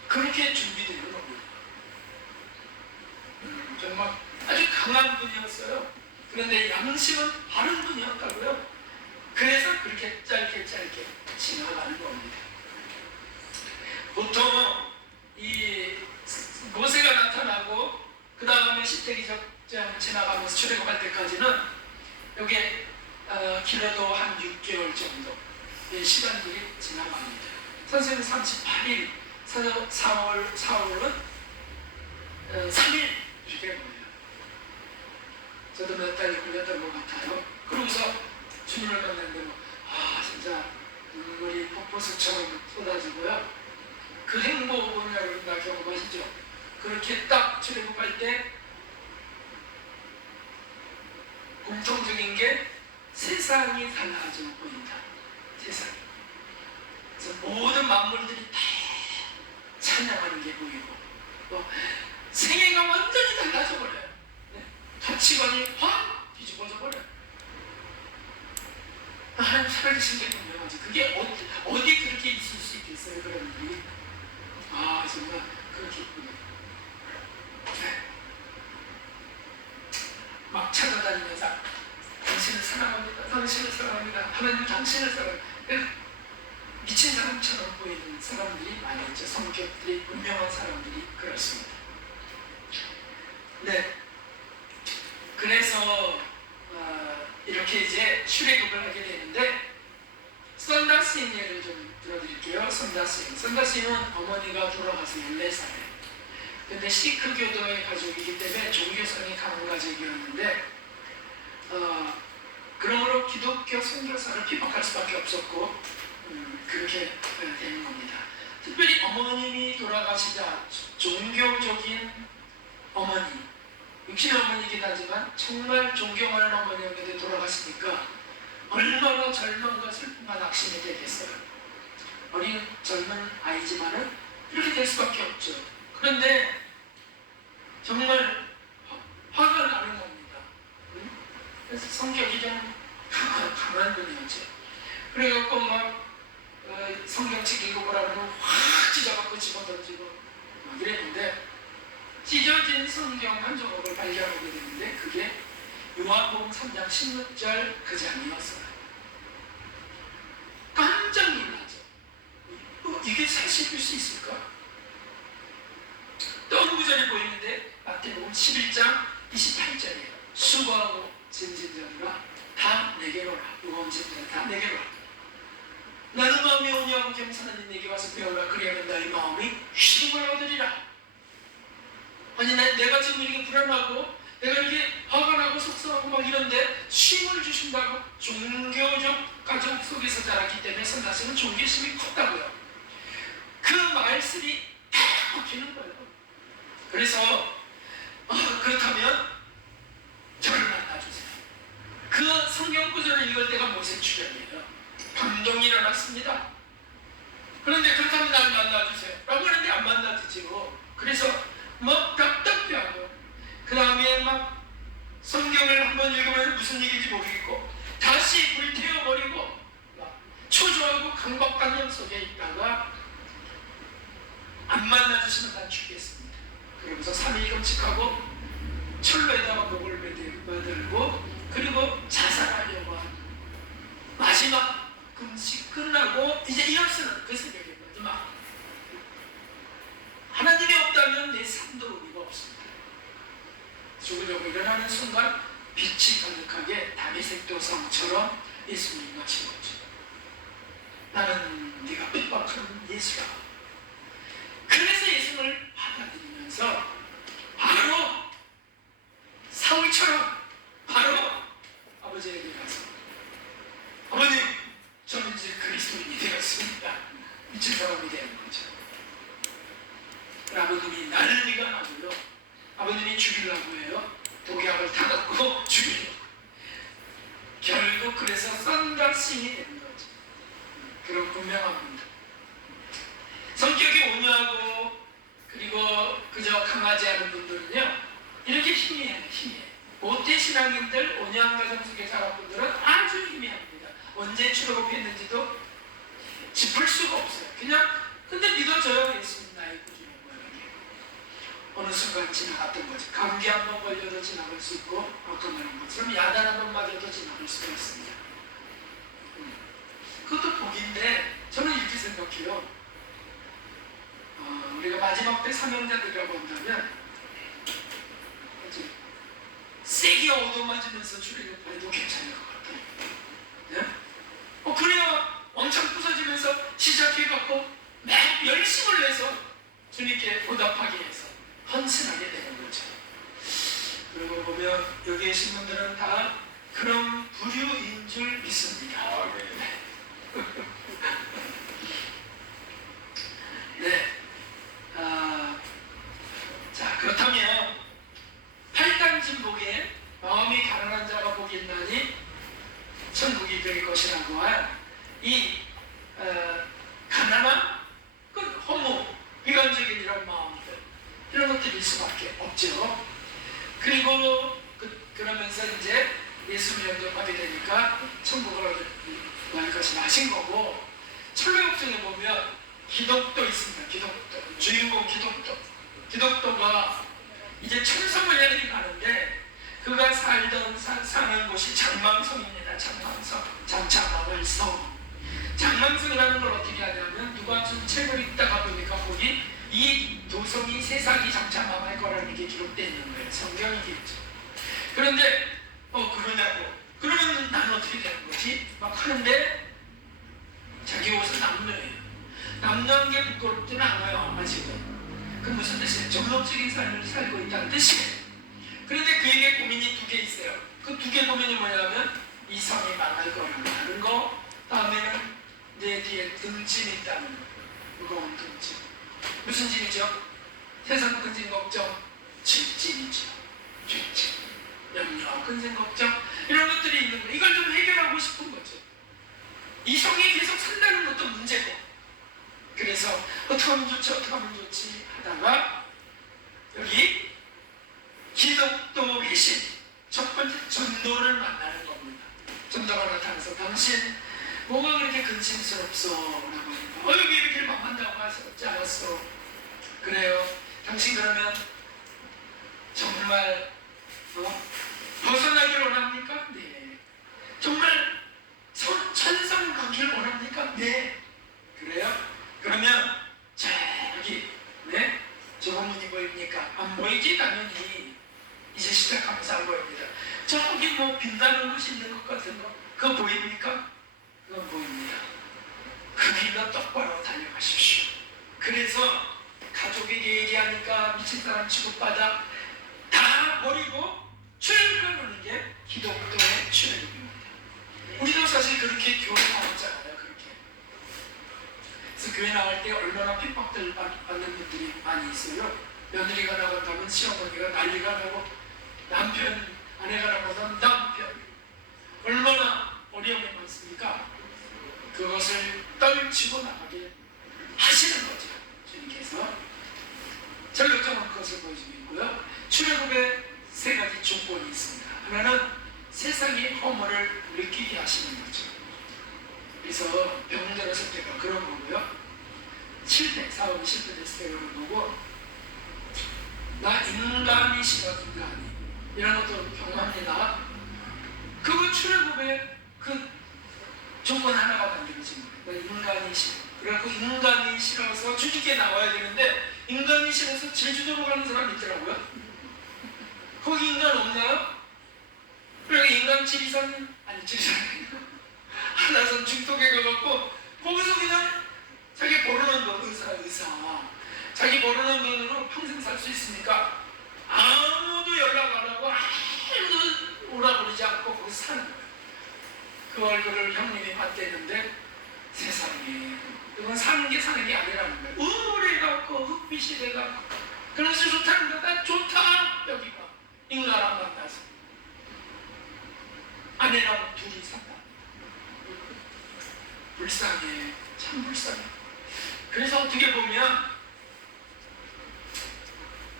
그렇게 준비되는 겁니다. 정말 아주 강한 분이었어요. 그런데 양심은 바른 분이었다고요. 그래서 그렇게 짧게 지나가는 겁니다. 보통 이 모세가 나타나고 그 다음에 십대기 적장 지나가면서 출애굽할 때까지는 여기에 길어도 한 6개월 정도의 시간들이 지나갑니다. 선생님 38일, 사울은 3일 이렇게 보여요. 저도 몇 달 걸렸던 것 같아요. 그러면서 주님을 만났는데 진짜 눈물이 폭포수처럼 쏟아지고요. 그 행복을 여러분 다 경험하시죠? 그렇게 딱 출애굽할 때 공통적인 게 세상이 달라져 보인다. 세상이. 그래서 모든 만물들이 다 찬양하는 게 보이고 또 생애가 완전히 달라져 버려요. 네? 가치관이 확 뒤집어져 버려요. 하나님 살아계신 게 분명하지. 그게 어디 그렇게 있을 수 있겠어요? 그런 일이. 정말 그렇게 있군요. 네. 막 찾아다니면서 당신을 사랑합니다. 당신을 사랑합니다. 하나님 당신을 사랑합니다. 미친 사람처럼 보이는 사람들이 많이 있죠. 성격들이 분명한 사람들이 그렇습니다. 네. 그래서 이렇게 이제 출애굽을 하게 되는데 선다스인 예를 좀 들어드릴게요. 선다스인은 어머니가 돌아가서 14살이에요. 근데 시크 교도의 가족이기 때문에 종교성이 강한 가족이었는데 그러므로 기독교 선교사를 핍박할 수밖에 없었고 그렇게 되는 겁니다. 특별히 어머님이 돌아가시자 종교적인 어머니, 육신 어머니이긴 하지만 정말 존경하는 어머니였는데 돌아가시니까 얼마나 절망과 슬픔과 낙심이 되겠어요. 어린 젊은 아이지만은 이렇게 될 수밖에 없죠. 그런데 정말 화가 나는 겁니다. 그래서 성격이 좀 강한 분이었죠. 그래갖고 막 성경책 읽어보라고 확 찢어갖고 집어던지고 막 이랬는데, 찢어진 성경 한 조각을 발견하게 됐는데 그게 요한복음 3장 16절 그 장이었어요. 깜짝 놀라죠. 이게 사실일 수 있을까? 또 한 구절이 보이는데 마태복음 11장 28절이에요. 수고하고 짐진 자들아 다 내게로 오라. 무거운 짐들 다 내게로 오라. 나는 마음이 온유하고 겸손한 이 내게 와서 배우라. 그리하면 너희 마음이 쉼을 얻으리라. 아니 내가 지금 이렇게 불안하고 내가 이렇게 화가 나고 속상하고 막 이런데 쉼을 주신다고. 종교적 가정 속에서 자랐기 때문에 선다시는 종교심이 컸다고요. 그 말씀이 딱 먹히는 거예요. 그래서 그렇다면 저를 만나주세요. 그 성경 구절을 읽을 때가 모세 출현이에요. 감동이 일어났습니다. 그런데 그렇다면 나를 만나주세요 라고 하는데 안 만나주지요. 그래서 막 답답해하고 그 다음에 막 성경을 한번 읽으면 무슨 얘기인지 모르겠고 다시 불태워버리고 막 초조하고 강박관념 속에 있다가 안 만나주시면 난 죽겠습니다. 그러면서 3일 금식하고 철로에다가 목을 매들고 그리고 자살하려고 하는 마지막 금식 끝나고 이제 일어서는 그 새벽에 마지막 하나님이 없다면 내 삶도 의미가 없습니다. 죽으려고 일어나는 순간 빛이 가득하게 다메섹 도성처럼 예수님이 마신 거죠. 나는 네가 핍박하는 예수라. 그래서 예수님을 받아들이면서 바로 사울처럼 바로 아버지에게 가서 아버님 저는 이제 그리스도인이 되었습니다. 미친 사람이 되는 거죠. 아버님이 난리가 나고요. 아버님이 죽이려고 해요. 독약을 다 넣고 죽이려고. 결국 그래서 썬더싱이 되는 거죠. 그런 분명합니다. 성격이 온유하고 그리고 그저 강하지 않은 분들은요 이렇게 희미해요. 모태신앙인들, 온유한 가정 속에 자란 분들은 아주 희미합니다. 언제 출애굽했는지도 짚을 수가 없어요. 그냥 근데 믿어져요. 예수님 나의 구주라고 하는 어느 순간 지나갔던 거죠. 감기 한 번 걸려도 지나갈 수 있고 아까 말한 것처럼 야단 한 번 맞아도 지나갈 수가 있습니다. 그것도 복인데 저는 이렇게 생각해요. 우리가 마지막 때 사명자들이라고 한다면 세게 얻어맞으면서 출애굽해도 괜찮을 것 같아요. 네? 그래야 엄청 부서지면서 시작해갖고 막 열심을 내서 주님께 보답하기 위해서 헌신하게 되는 거죠. 그리고 보면 여기 계신 분들은 다 그런 부류인 줄 믿습니다. 네. 자, 그렇다면 8단 진복에 마음이 가난한 자가 복이 있나니 천국이 그릴 것이라고 한 이 가난함, 그 허무, 비관적인 이런 마음들 이런 것들일 수밖에 없죠. 그리고 그러면서 이제 예수를 영접하게 되니까 천국을 얻을 것이 나신 거고, 철로역정에 보면 기독도 있습니다. 기독도 주인공 기독도가 이제 천성을 향해 가는데 그가 사는 곳이 장망성입니다. 장망성. 장망성이라는 걸 어떻게 하냐면 누가 준 책을 읽다가 보니까 거기 이 도성이 세상이 장차 망할 거라는 게 기록되어 있는 거예요. 성경이겠죠. 그런데 그러냐고. 그러면 나는 어떻게 되는 거지? 막 하는데 자기 옷은 남녀예요. 남녀한 게 부끄럽지는 않아요. 아직은. 그 무슨 뜻이에요? 정석적인 삶을 살고 있다는 뜻이에요. 그런데 그에게 고민이 2개 있어요. 그 2개 고민이 뭐냐면 이 성이 망할 거라는 거, 다음에는 내 뒤에 등짐이 있다는 거예요. 무거운 등짐. 무슨 짐이죠? 세상 근심 걱정, 질짐이죠. 질짐, 염려, 근심 걱정 이런 것들이 있는 거예요. 이걸 좀 해결하고 싶은 거죠. 이 성에 계속 산다는 것도 문제고. 그래서 어떻게 하면 좋지, 어떻게 하면 좋지 하다가 여기 기독도 회신 첫 번째 전도를 만나는 겁니다. 전도가 나타나서 당신 뭐가 그렇게 근심스럽소? 라고 하니까 여기 이렇게 만난다고 하셨지 않았어? 그래요. 당신 그러면 정말 벗어나길 원합니까? 네. 정말 천상 가길 원합니까? 네. 그래요? 그러면 저기 네? 저분이 보입니까? 안 보이지? 당연히 이제 시작하면서 안 보입니다. 저기 뭐 빛나는 곳이 있는 것 같은 거 그거 보입니까? 그건 보입니다. 그 길로 똑바로 달려가십시오. 그래서 가족에게 얘기하니까 미친 사람 취급받아 다 버리고 출근하는 게 기독교의 출근입니다. 우리도 사실 그렇게 교회 나왔잖아요. 그렇게. 그래서 교회 나갈 때 얼마나 핍박들 받는 분들이 많이 있어요. 며느리가 나간다면 시어머니가 난리가 나고 남편, 아내가 나가면 남편 얼마나 어려움이 많습니까? 그것을 떨치고 나가게 하시는 거죠. 주님께서 전력적으로 그것을 보여주고 있고요. 출애굽에 세 가지 조건이 있습니다. 하나는 세상의 허물을 느끼게 하시는 거죠. 그래서 병들었을 때가 그런 거고요. 사업이 실패됐을 때 그런 거고, 나 인간이 싫어, 인간이 이런 것도 경험합니다. 그거 출애굽에 그 조건 하나가 만들어진 거예요. 인간이 싫어. 그래갖고 인간이 싫어서 주님께 나와야 되는데 인간이 싫어서 제주도로 가는 사람이 있더라고요. 거기 인간 없나요? 그리고 인간 지리산 아니 지리산 한라산 중독에 가갖고 거기서 그냥 자기 벌어놓은 돈 의사 자기 벌어놓은 돈으로 평생 살 수 있으니까 아무도 연락 안 하고 아무도 오라 그러지 않고 거기서 사는 거예요. 그 얼굴을 형님이 봤대는데 세상에 그건 사는 게 아니라는 거예요. 우울해갖고 흑빛이 돼갖고 그래서 좋다는 거다. 좋다. 여기가 인간랑 만나서 아내랑 둘이 산다. 불쌍해. 참 불쌍해. 그래서 어떻게 보면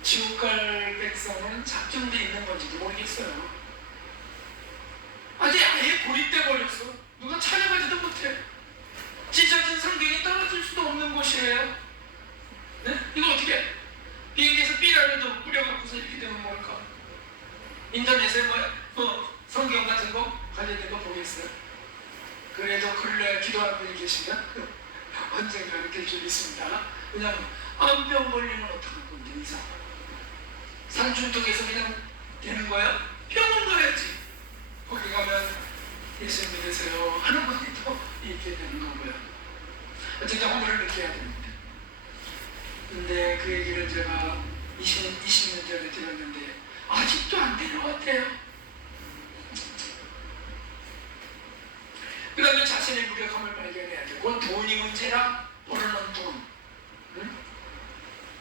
지옥 갈 백성은 작정돼 있는 건지도 모르겠어요. 아예 고립돼 버렸어. 누가 찾아가지도 못해. 찢어진 성경이 떨어질 수도 없는 곳이에요. 네? 이거 어떻게? 비행기에서 삐라라도 뿌려갖고서 이렇게 되면 뭘까? 인터넷에 뭐 성경 같은 거 관련된 거 보겠어요? 그래도 근래 기도하는 분이 계시면 언젠가 이렇게 줄 있습니다. 왜냐하면 암병 걸리면 어떡할 건데 의사 상중독에서 그냥 되는 거야? 병원 가야지. 거기 가면 예수 믿으세요 하는 분이 또 이렇게 되는 거고요. 어쨌든 허물을 느껴야 됩니다. 근데 그 얘기를 제가 20년 전에 들었는데 아직도 안 되는 것 같아요. 그 다음에 자신의 무력함을 발견해야 돼요. 그건 돈이 문제라 벌어놓은 돈. 응?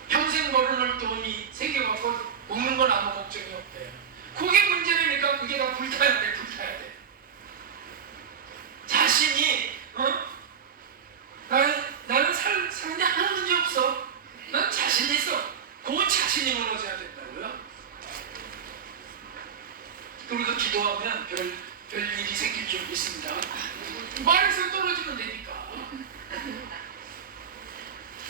평생 벌어놓을 돈이 생겨갖고 먹는 건 아무 걱정이 없대요. 그게 문제라니까 그게 다 불타야 돼. 자신이 나는 사는데 아무 문제 없어. 난 자신 있어. 그 자신이 무너져야 된다고요. 우리가 기도하면 별 일이 생길 줄 믿습니다. 말에서 떨어지면 되니까.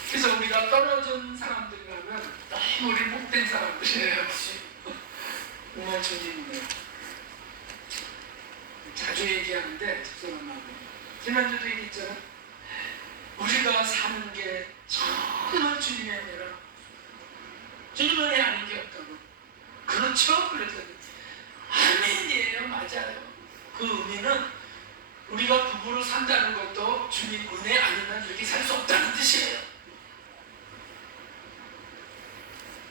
그래서 우리가 떨어진 사람들이라면 너무 우리 못된 사람들이에요. 정말 주님이네요. 자주 얘기하는데 죄송합니다. 지난주도 얘기했잖아. 우리가 사는 게 정말 주님의 은혜라. 주님 은혜 아닌 게 없다고. 그렇죠? 그랬더니 아멘이에요. 맞아요. 그 의미는 우리가 부부로 산다는 것도 주님 은혜 아니면 이렇게 살 수 없다는 뜻이에요.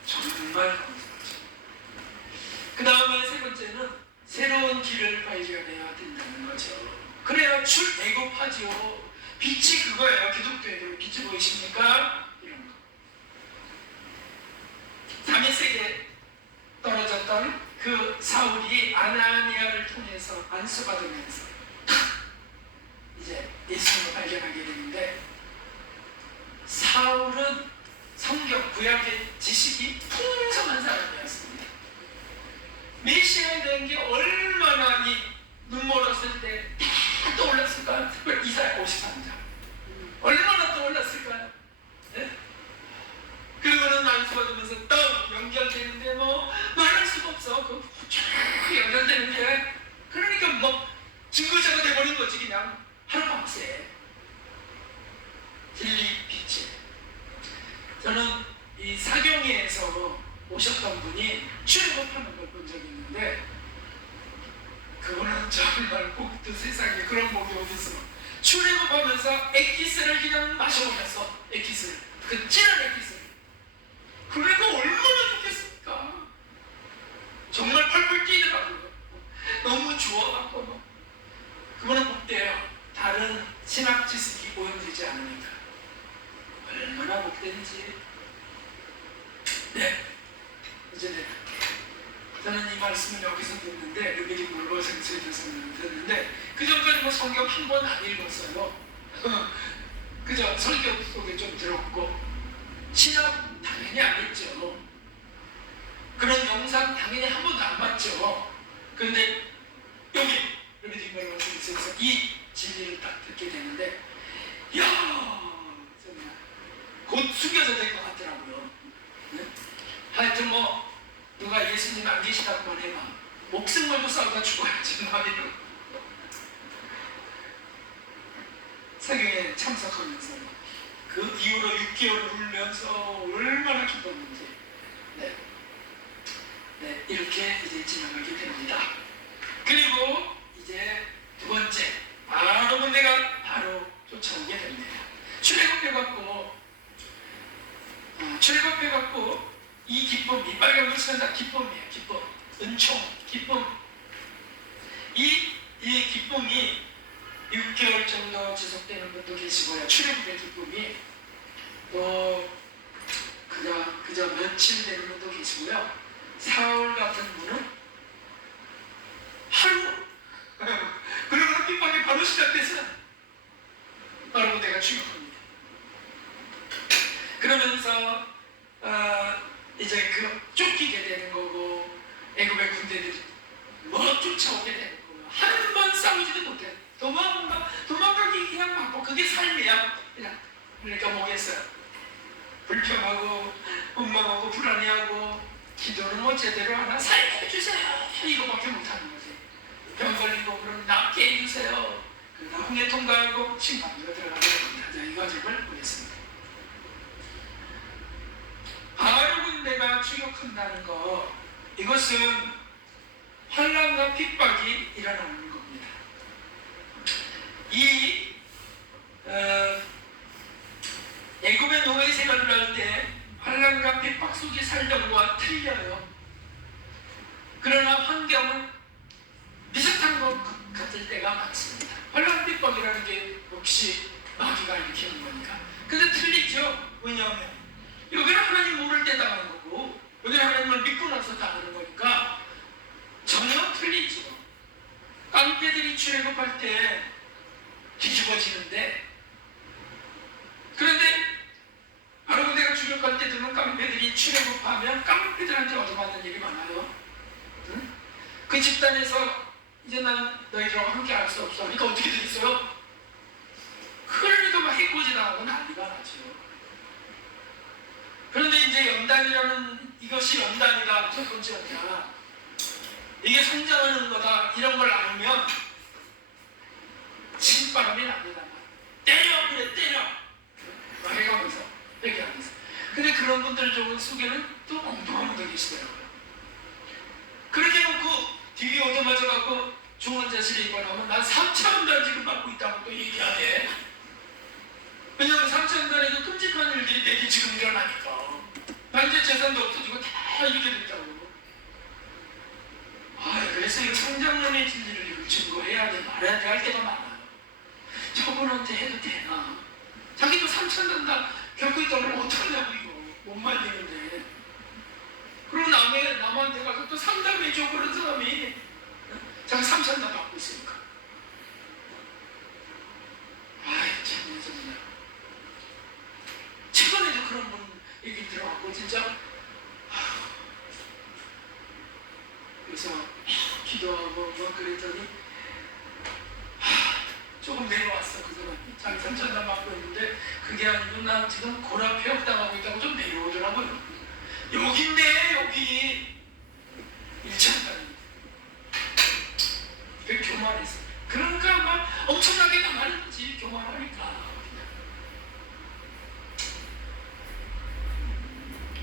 정말 감사하죠. 그 다음에 세 번째는 새로운 길을 발견해야 된다는 거죠. 그래야 애굽하지요. 빛이 그거예요. 기독교에도 빛이 보이십니까? 이런 거. 다메섹에 떨어졌던 그 사울이 아나니아를 통해서 안수받으면서 이제 예수님을 발견하게 되는데, 사울은 성경 구약의 지식이 풍성한 사람이었습니다. 메시아에 대한 게 얼마나 눈 멀었을 때 다 떠올랐을까요? 특별히 이사야 53장 얼마나 떠올랐을까요? 네? 그러고는 안수받으면서 또 연결되는데 뭐 말할 수가 없어. 쭉 연결되는데, 그러니까 뭐 증거자가 돼버린 거지. 그냥 하루밤새 진리 빛이. 저는 이 사경회에서 오셨던 분이 출애굽하는 걸 본 적이 있는데, 그분은 정말 복도 세상에 그런 복이 어딨어. 출애굽하면서 엑기스를 그냥 마셔버렸어. 엑기스를, 그 진한 엑기스를. 그러니까 얼마나 좋겠습니까? 정말 펄펄 뛰더라고요. 너무 좋아갖고. 그분은 복돼요. 다른 신학 지식이 오염되지 않으니까. 얼마나 복된지. 네, 이제 저는 이 말씀을 여기서 듣는데, 르베리 물거 생수에서 듣는데, 그 전까지 뭐 성경 한 번 안 읽었어요. 그저 설교 속에 좀 들었고, 신학 당연히 안 했죠. 그런 영상 당연히 한 번도 안 봤죠. 그런데 여기 르베리 물거 생수에서 이 진리를 딱 듣게 되는데, 이야, 정말 곧 숙여져 될 것 같더라고요. 네? 하여튼 뭐 누가 예수님 안 계시다고만 해봐. 목숨 걸고 싸우다 죽어야지. 말이요. 사경에 참석하면서 그 이후로 6개월 울면서 얼마나 기뻤는지. 네, 이렇게 이제 지나가게 됩니다. 그리고 이제 두 번째, 바로 군대가 바로 쫓아오게 됩니다. 출애굽해갖고 이 기쁨이, 빨간 글씨는 다 기쁨이에요. 기쁨, 은총, 기쁨. 이 기쁨이 6개월 정도 지속되는 분도 계시고요. 출애굽의 기쁨이 또 그저 며칠 되는 분도 계시고요. 사울 같은 분은 하루 그러고 핍박이 바로 시작돼서 바로 내가 출국합니다. 그러면서 이제 그 쫓기게 되는 거고, 애굽의 군대들이 뭐 쫓아오게 되는 거고, 한 번 싸우지도 못해. 도망가기 그냥 바빠. 그게 삶이야. 그냥. 그러니까 뭐겠어요? 불평하고 원망하고 불안해하고, 기도는 뭐 제대로 하나, 살려주세요, 이거밖에 못하는 거지. 병 걸리고 그럼 낫게 해주세요. 그러다 홍해 통과하고 신방으로 들어가게 됩니다. 이 과정을 보겠습니다. 바로 군대가 출격한다는 거, 이것은 환난과 핍박이 일어나는 겁니다. 이 애굽의 노예 생활을 할 때 환난과 핍박 속에 살던 것과 틀려요. 그러나 환경은 비슷한 것 같을 때가 많습니다. 환난 핍박이라는 게 역시 마귀가 일으키는 거니까. 근데 틀리죠. 왜냐하면 여기는 하나님 모를 때 당하는 거고, 여기는 하나님을 믿고 나서 당하는 거니까 전혀 틀리죠. 깡패들이 출애굽할 때 뒤집어지는데, 그런데 바로 군대가 출애굽할 때 되면 깡패들이 출애굽하면 깡패들한테 얻어맞는 일이 많아요. 응? 그 집단에서 이제 난 너희들하고 함께 할 수 없어. 그러니까 어떻게 되겠어요? 그러니까 막 해코지 당하고 난리가 나죠. 그런데 이제 연단이라는, 이것이 연단이다, 첫 번째 연단, 이게 성장하는 거다, 이런 걸 알면 신바람이 납니다. 때려, 그래, 때려, 막 해가면서, 이렇게 하면서. 근데 그런 분들 속에는 또 엉뚱한 분들 계시더라고요. 그렇게 놓고 뒤에 얻어맞아갖고 중환 자실에 입원하면 난 3차원단 지금 받고 있다고 또 얘기하네. 왜냐하면 3차원단에도 끔찍한 일들이 내게 지금 일어나니까. 반제 재산도 없어지고 다 이렇게 됐다고. 그래서 이 성장론의 진리를 증거해야 돼, 말해야 돼 할 때가 많아요. 저 저분한테 해도 되나? 자기도 3,000원 다 겪고 있다면 어떡하냐고 이거 못 말리는데. 그리고 남한테 가서 또 상담해줘 그런 사람이 자기 3,000원 다 받고 있으니까. 아이 참 정말. 최근에도 그런 분 얘기 들어왔고 진짜. 그래서 기도하고 뭐 그랬더니 조금 내려왔어 그 사람이. 자기 3,000원 받고 있는데 그게 아니고 나 지금 고라 폐업당하고 있다고 좀 내려오더라고요. 여긴데 여기 1,000원짜리. 그 교만했어. 그러니까 막 엄청나게 나가는 거지 교만하니까.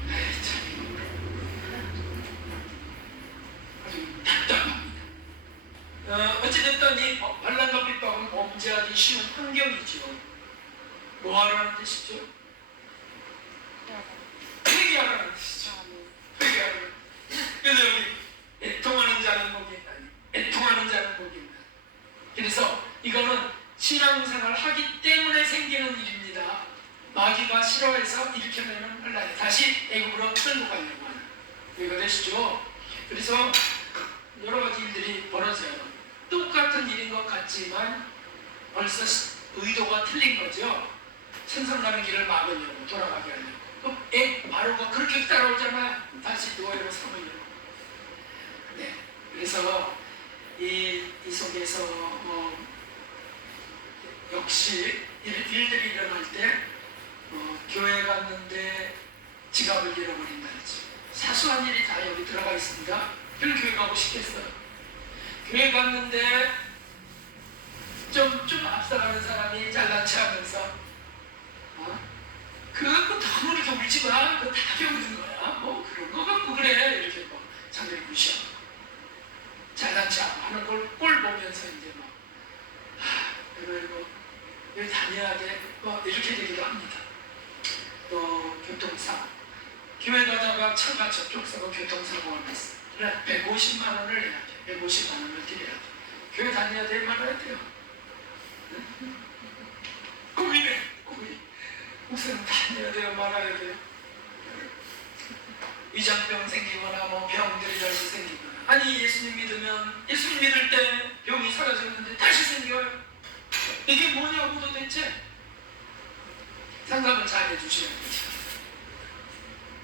에이 참 아주 답답합니다. 어찌됐든 이 반란과 핍박은 범죄하기 쉬운 환경이죠. 뭐 하라는 뜻이죠? 회개하라는 뜻이죠. 회개하라는. 그래서 여기 애통하는 자는 복이 있다. 애통하는 자는 복이 있다. 그래서 이거는 신앙생활 하기 때문에 생기는 일입니다. 마귀가 싫어해서 일으켜내는 혼란이 다시 애국으로 끌고 가려고 하는. 이거 되시죠? 그래서 여러 가지 일들이 벌어져요. 똑같은 일인 것 같지만 벌써 의도가 틀린 거죠. 천상 가는 길을 막으려고 돌아가게 하려고. 바로가 그렇게 따라오잖아요. 다시 노예로 삼으려고. 네. 그래서 이 속에서 역시 일들이 일어날 때 교회 갔는데 지갑을 잃어버린다 했지. 사소한 일이 다 여기 들어가 있습니다. 그럼 교회 가고 싶겠어요. 교회 갔는데 좀 앞서가는 사람이 잘난 체 하면서 그거 너무 이렇게 울지 마. 그거 다 배우는 거야. 뭐 그런 거 갖고 그래. 이렇게 뭐 자기를 무시하고 잘난 체 하는 걸 꼴 보면서 이제 막 이거 여기 다녀야 돼. 뭐 이렇게 얘기도 합니다. 또 교통사고. 교회 가다가 차가 저쪽 서고 교통사고가 났어. 그래 150만 원을 내야 돼. 150만 원을 드려야 돼. 교회 다녀야 돼 말아야 돼요. 고민해. 고민. 목사님 다녀야 돼요 말아야 돼요. 위장병 생기거나 뭐 병들이 다시 생기거나. 아니 예수님 믿으면 예수님 믿을 때 병이 사라졌는데 다시 생겨요. 이게 뭐냐고 도대체. 상담을 잘 해주셔야 되죠.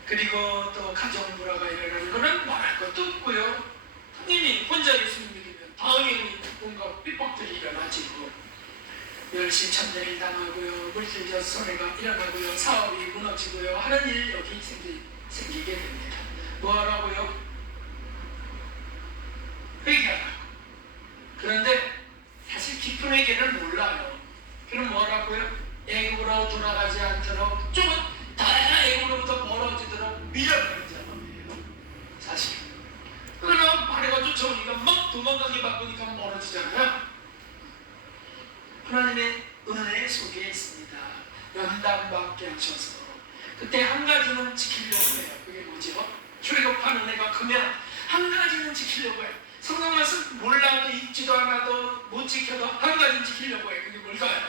그리고 또 가정 불화가 일어나는 거는 말할 것도 없고요. 당연히 혼자 예수님 믿으면 당연히 뭔가 핍박들이 일어나지. 멸시 천대를 당하고요. 물질적 손해가 일어나고요. 사업이 무너지고요. 하는 일 여기 생기게 됩니다. 뭐 하라고요? 회개하라고. 그런데 사실 깊은 회개를 몰라요. 그럼 뭐 하라고요? 애국으로 돌아가지 않도록 좀 더 애국으로부터 멀어지도록 밀어버린 작업이에요. 사실. 그러나 마리가 쫓아오니까 막 도망가기 바쁘니까 멀어지잖아요. 하나님의 은혜 속에 있습니다. 연단받게 하셔서 그때 한 가지는 지키려고 해요. 그게 뭐죠? 출애굽한 은혜가 크면 한 가지는 지키려고 해요. 성경 말씀 몰라도 읽지도 않아도 못 지켜도 한 가지는 지키려고 해요. 그게 뭘까요?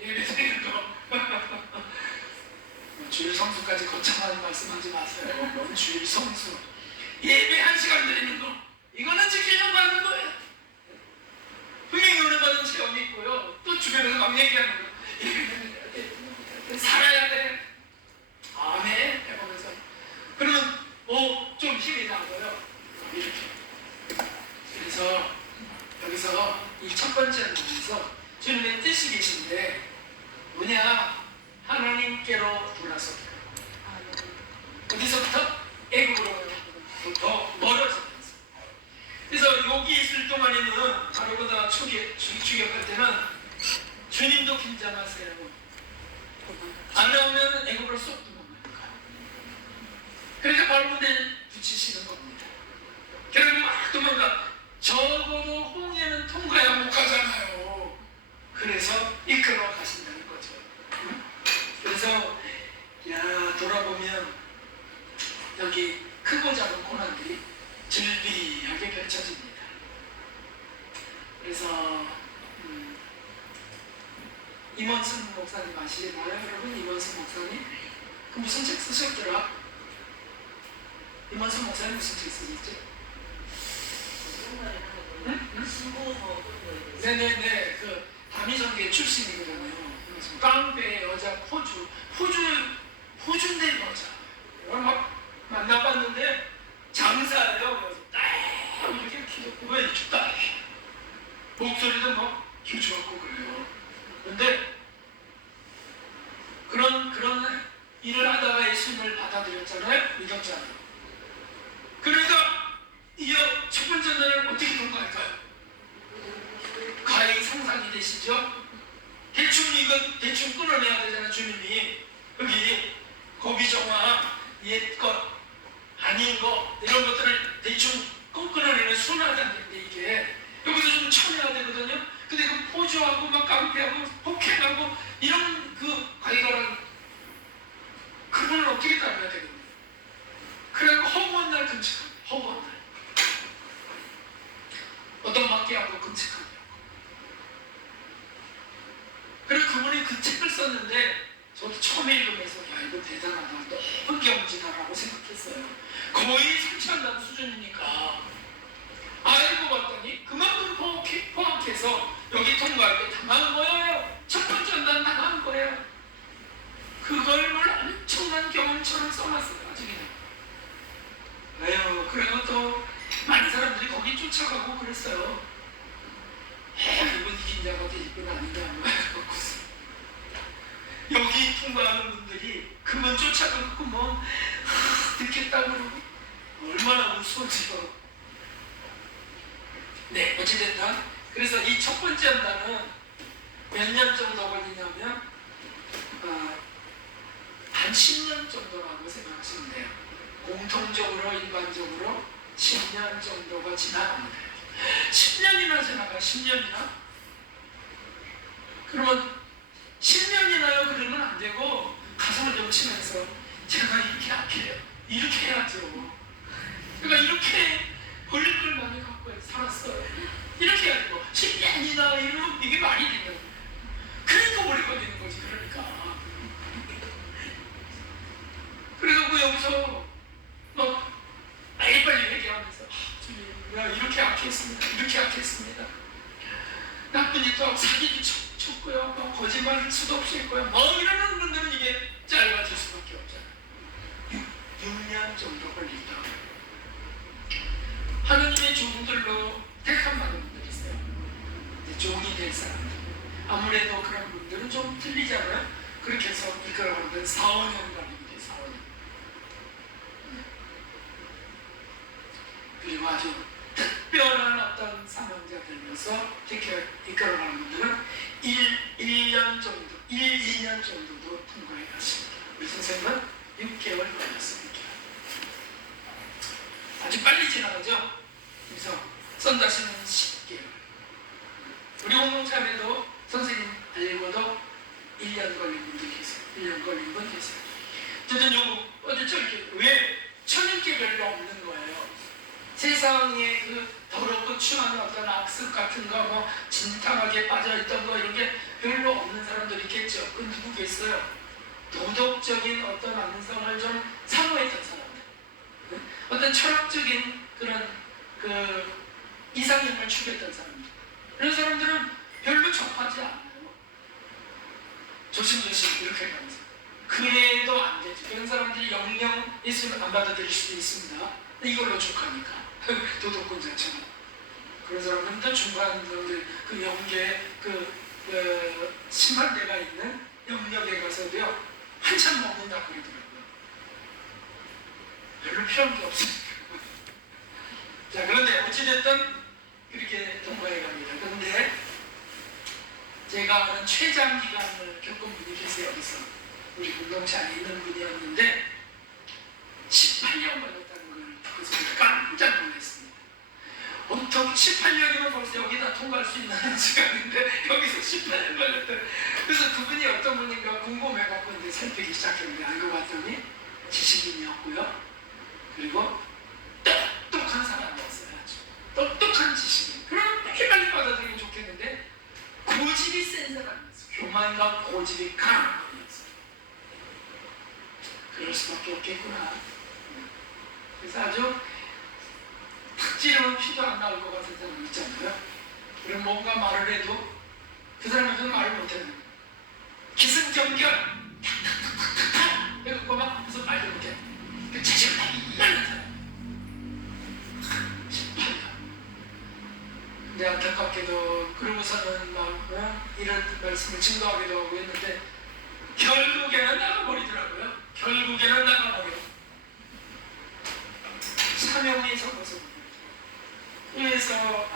예배 드리는 거. 주일 성수까지 거창하게 말씀하지 마세요. 너무 주일 성수. 예배 1시간 드리는 거. 이거는 지키려고 하는 거예요. 분명히 은혜 받은 체험이 있고요. 또 주변에서 막 얘기하는 거예요. 살아야 돼. 아멘. 해보면서. 그러면 좀 힘이 나고요. 이렇게. 그래서 여기서 이 첫 번째 부분에서 주님의 뜻이 계신데 뭐냐? 하나님께로 돌아서기. 어디서부터? 애국으로부터 멀어지면서. 그래서 여기 있을 동안에는 바로보다 추격할 때는 주님도 긴장하세요. 안 나오면 애국으로 쏙 도망가니까. 그러니까 바로보다를 붙이시는 겁니다. 그러면 막 도망가. 적어도 홍해는 통과야 못 가잖아요. 그래서 이끌어 가신다는 거죠. 그래서 돌아보면 여기 크고 작은 고난들이 즐비하게 펼쳐집니다. 그래서 임원순 목사님 아시나요? 여러분, 임원순 목사님? 그 무슨 책 쓰셨더라? 임원순 목사님 무슨 책 쓰셨지? 네네네, 그 다미성계 출신이거든요. 깡배 여자 호주인데 여자. 막 만나봤는데 장사예요. 그래서 딱 이렇게 키도 왜 이렇게 딱 목소리도 막 기죽었고 그래요. 근데 그런 일을 하다가 예수님을 받아들였잖아요. 믿었잖아요. 그러니까 이 첫 번째 날은 어떻게 통과할까요? 가히 상상이 되시죠? 대충 끊어내야 되잖아. 주님이 여기 고비정화 옛것 아닌 거 이런 것들을 대충 끊어내는 순화단인데 이게 여기서 좀 쳐내야 되거든요. 근데 그 포주하고 막 깡패하고 폭행하고 이런 그 과거랑 그분을 어떻게 따라야 되겠네요. 그래서 허구한 날 금식합니다. 허구한 날. 어떤 막대하고 금식합니다. 그리고 그분이 그 책을 썼는데 저도 처음에 읽으면서 야 이거 대단하다. 너무 경지다라고 생각했어요. 거의 성취한다는 수준이니까 알고 봤더니 그만큼 포악해서 여기 통과할 때 당한 거예요. 첫 번째 난 당한 거예요. 그걸 뭘 엄청난 경험처럼 써놨어요. 나중에는. 에휴, 그리고 또 많은 사람들이 거기 쫓아가고 그랬어요. 이분 이긴 자가 이분 아닌가 여기 통과하는 분들이 그분 쫓아가고 뭐 듣겠다 그러고 얼마나 무서워지요. 네, 어찌됐든 그래서 이 첫 번째 한다는 몇 년 정도 걸리냐면 한 10년 정도라고 생각하시면 돼요. 공통적으로 일반적으로 10년 정도가 지나갑니다. 10년이나 지나가. 10년이나? 그러면 10년이나요? 그러면 안 되고 가슴을 좀 치면서 제가 이렇게 약해요. 이렇게 해야죠. 그러니까 이렇게 걸릴 걸 많이 갖고 살았어요. 이렇게 해가지고 10년이나 이러면 이게 말이 되냐고. 그러니까 오래 걸리는 거지. 그러니까. 그래서 그 여기서 막 빨리빨리 얘기하면서 주님 내가 이렇게 약했습니다. 이렇게 약했습니다. 나쁜 짓도 하고 사기도 쳤고요. 막 거짓말을 수도 없이 했고요. 뭐 이러는 분들은 이게 짧아질 수밖에 없잖아요. 6년 정도 걸린다. 하나님의 종들로 택함 받은 분들이 있어요. 종이 될 사람들. 아무래도 그런 분들은 좀 틀리잖아요. 그렇게 해서 이끌어가는 4, 5년 걸립니다. 4, 5년. 그리고 아주 특별한 어떤 사명자들로서 이끌어가는 분들은 1년 정도, 2년 정도도 통과해 갔습니다. 우리 선생님은 6개월 걸렸습니다. 아주 빨리 지나가죠? 그래서 썬다시는 10개월. 우리 공동참에도 선생님 알고도 1년 걸린 분들 계세요. 1년 걸린 분 계세요. 어쨌든 어쨌든 이렇게 왜 천연계 별로 없는 거예요. 세상에 그 더럽고 추한 어떤 악습 같은 거, 뭐 진탕하게 빠져있던 거 이런 게 별로 없는 사람들이 있겠죠. 그 누구겠어요? 도덕적인 어떤 안성을 좀 사모했던 사람들, 어떤 철학적인 그런 그 이상형을 추구했던 사람들. 이런 사람들은 별로 접하지 않아요. 조심조심 이렇게 가면서. 그래도 안 되죠. 그런 사람들이 영영 예수를 안 받아들일 수도 있습니다. 이걸로 족하니까. 도덕군자처럼. 그런 사람들은 중간들 그 영계 심판대가 있는 영역에 가서도요 한참 먹는다고 그러더라고요. 별로 필요한 게 없으니까. 자, 그런데 어찌됐든 그렇게 통과해 갑니다. 그런데 제가 아는 최장 기간을 겪은 분이 계세요. 여기서 우리 공동체 안에 있는 분이었는데 18년 걸렸다는 걸 듣고 깜짝 놀랐습니다. 보통 18년이면 벌써 여기다 통과할 수 있는 시간인데 여기서 18년 걸렸다. 그래서 그분이 어떤 분인가 궁금해갖고 이제 살피기 시작했는데 알고 봤더니 지식인이었고요. 그리고 똑똑한 사람이었어요. 아주 똑똑한 지식인. 그럼 빨리 받아들이면 좋겠는데 고집이 센 사람이었어요. 욕망과 고집이 강한 거였어요. 그럴 수밖에 없겠구나. 그래서 아주 탁 찌르면 피도 안 나올 것 같은 사람 있잖아요. 그리고 뭔가 말을 해도 그 사람은 말을 못하는 거예요. 기승전결 탁탁탁탁탁 해갖고 막 무슨 말도 못해. 그 자식을 날리는 사람. 심판이다. 근데 안타깝게도 그러고서는 막 이런 말씀을 증거하기도 하고 했는데 결국에는 나가버리더라고요. 결국에는 나가버려. 사명에 적어서 그래서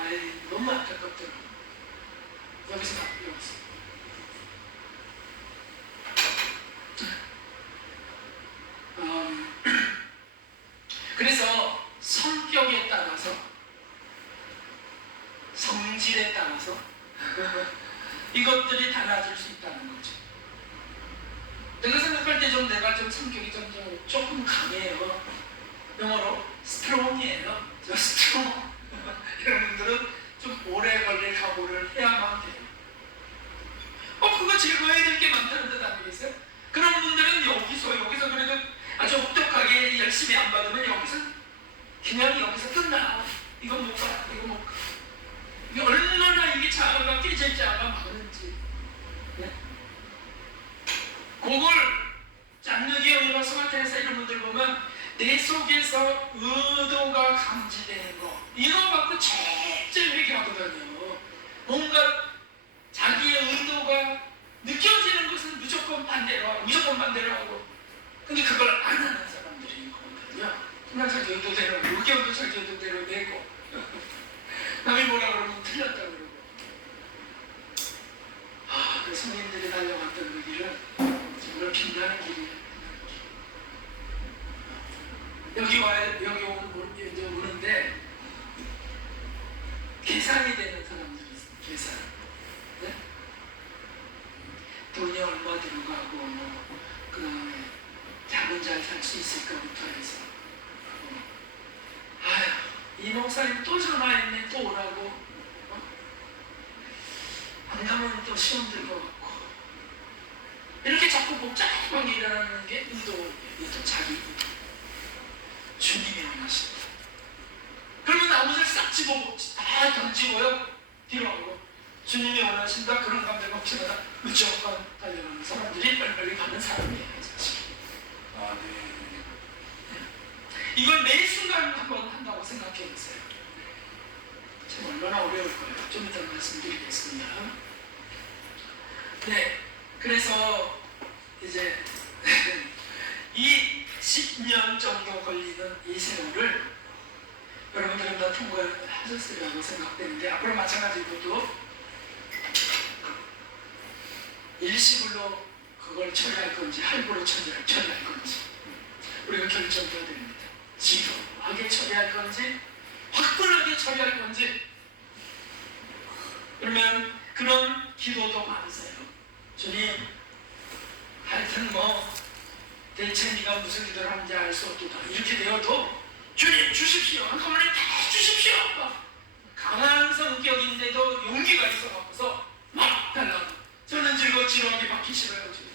너무 안타깝더라고요. 여기서 여기서 그래서 성격에 따라서 성질에 따라서 이것들이 달라질 수 있다는 거죠. 내가 생각할 때 내가 좀 성격이 조금 강해요. 영어로 스트롱이에요. 저 스트롱. 여러분들은 좀 오래 걸릴 각오를 해야만 돼요. 그거 즐거워야 될 게 많다는 듯 아니겠어요? 그런 분들은 여기서 그래도 아주 혹독하게 열심히 안 받으면 그냥 여기서 끝나. 이거 못 가. 이게 얼마나 이게 자아가 깨질 자아가 많은지. 네? 그걸 짠누기 오니바 소마테사 이런 분들 보면 내 속에서 의도가 감지되는 거 이거 갖고 제일 회개하거든요. 뭔가 자기의 의도가 느껴지는 것은 무조건 반대로 하고 근데 그걸 안 하는 사람들이 있거든요. 그냥 자기 의도대로 의견도 자기 의도대로 내고 남이 뭐라 그러면 틀렸다 그러고 그 성인들이 달려갔던 그 길은 정말 빛나는 길이에요. 여기 오는데 계산이 되는 사람들이 있어요. 계산. 네? 돈이 얼마 들어가고 그 다음에 잠은 잘 살 수 있을까부터 해서 이 목사님 또 전화했네 또 오라고 안 가면 또 시험 들 것 같고 이렇게 자꾸 복잡하게 일어나는 게 의도 자기 의도. 주님이 원하신다. 그러면 나무를 싹 집어먹고 다 던지고요 뒤로 하고 주님이 원하신다. 그런 감정 없이마다 무조건 달려가는 사람들이 빨리빨리 가는 사람이에요. 사실 이걸 매 순간 한번 한다고 생각해 보세요. 참 얼마나 어려울 거예요. 좀 이따 말씀드리겠습니다. 네, 그래서 이제 이 10년 정도 걸리는 이 세월을 여러분들은 다 통과하셨으리라고 생각되는데 앞으로 마찬가지로 일시불로 그걸 처리할 건지 할부로 처리할 건지 우리가 결정해야 됩니다. 지루하게 처리할 건지 화끈하게 처리할 건지. 그러면 그런 기도도 많으세요. 주님 하여튼 대체 네가 무슨 기도를 하는지 알 수 없도다. 이렇게 되어도 주님 주십시오. 한꺼번에 다 주십시오. 강한 성격인데도 용기가 있어갖고서 막 달라고. 저는 지루하게 받기 싫어요. 주님.